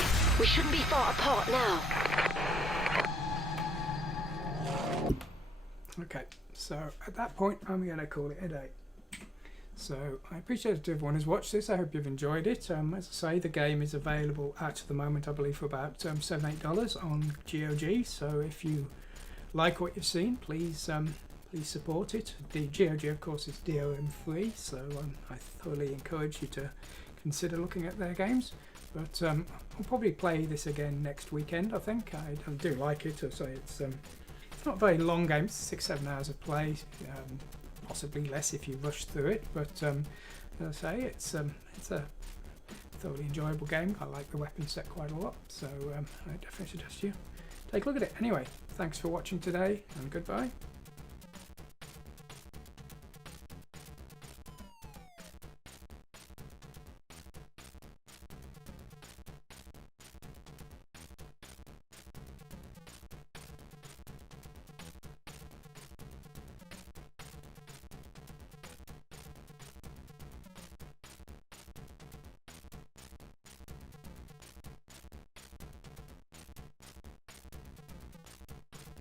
We shouldn't be far apart now. Okay, so at that point I'm going to call it a day. So I appreciate everyone who's watched this. I hope you've enjoyed it. As I say, the game is available at the moment, I believe, for about $7-8 on GOG. So if you like what you've seen, please please support it. The GOG, of course, is DOM free, so I thoroughly encourage you to consider looking at their games. But I'll probably play this again next weekend, I think. I do like it. So it's not a very long game. It's 6-7 hours of play, possibly less if you rush through it. But as I say, it's a thoroughly enjoyable game. I like the weapon set quite a lot, so I definitely suggest you take a look at it. Anyway, thanks for watching today, and goodbye.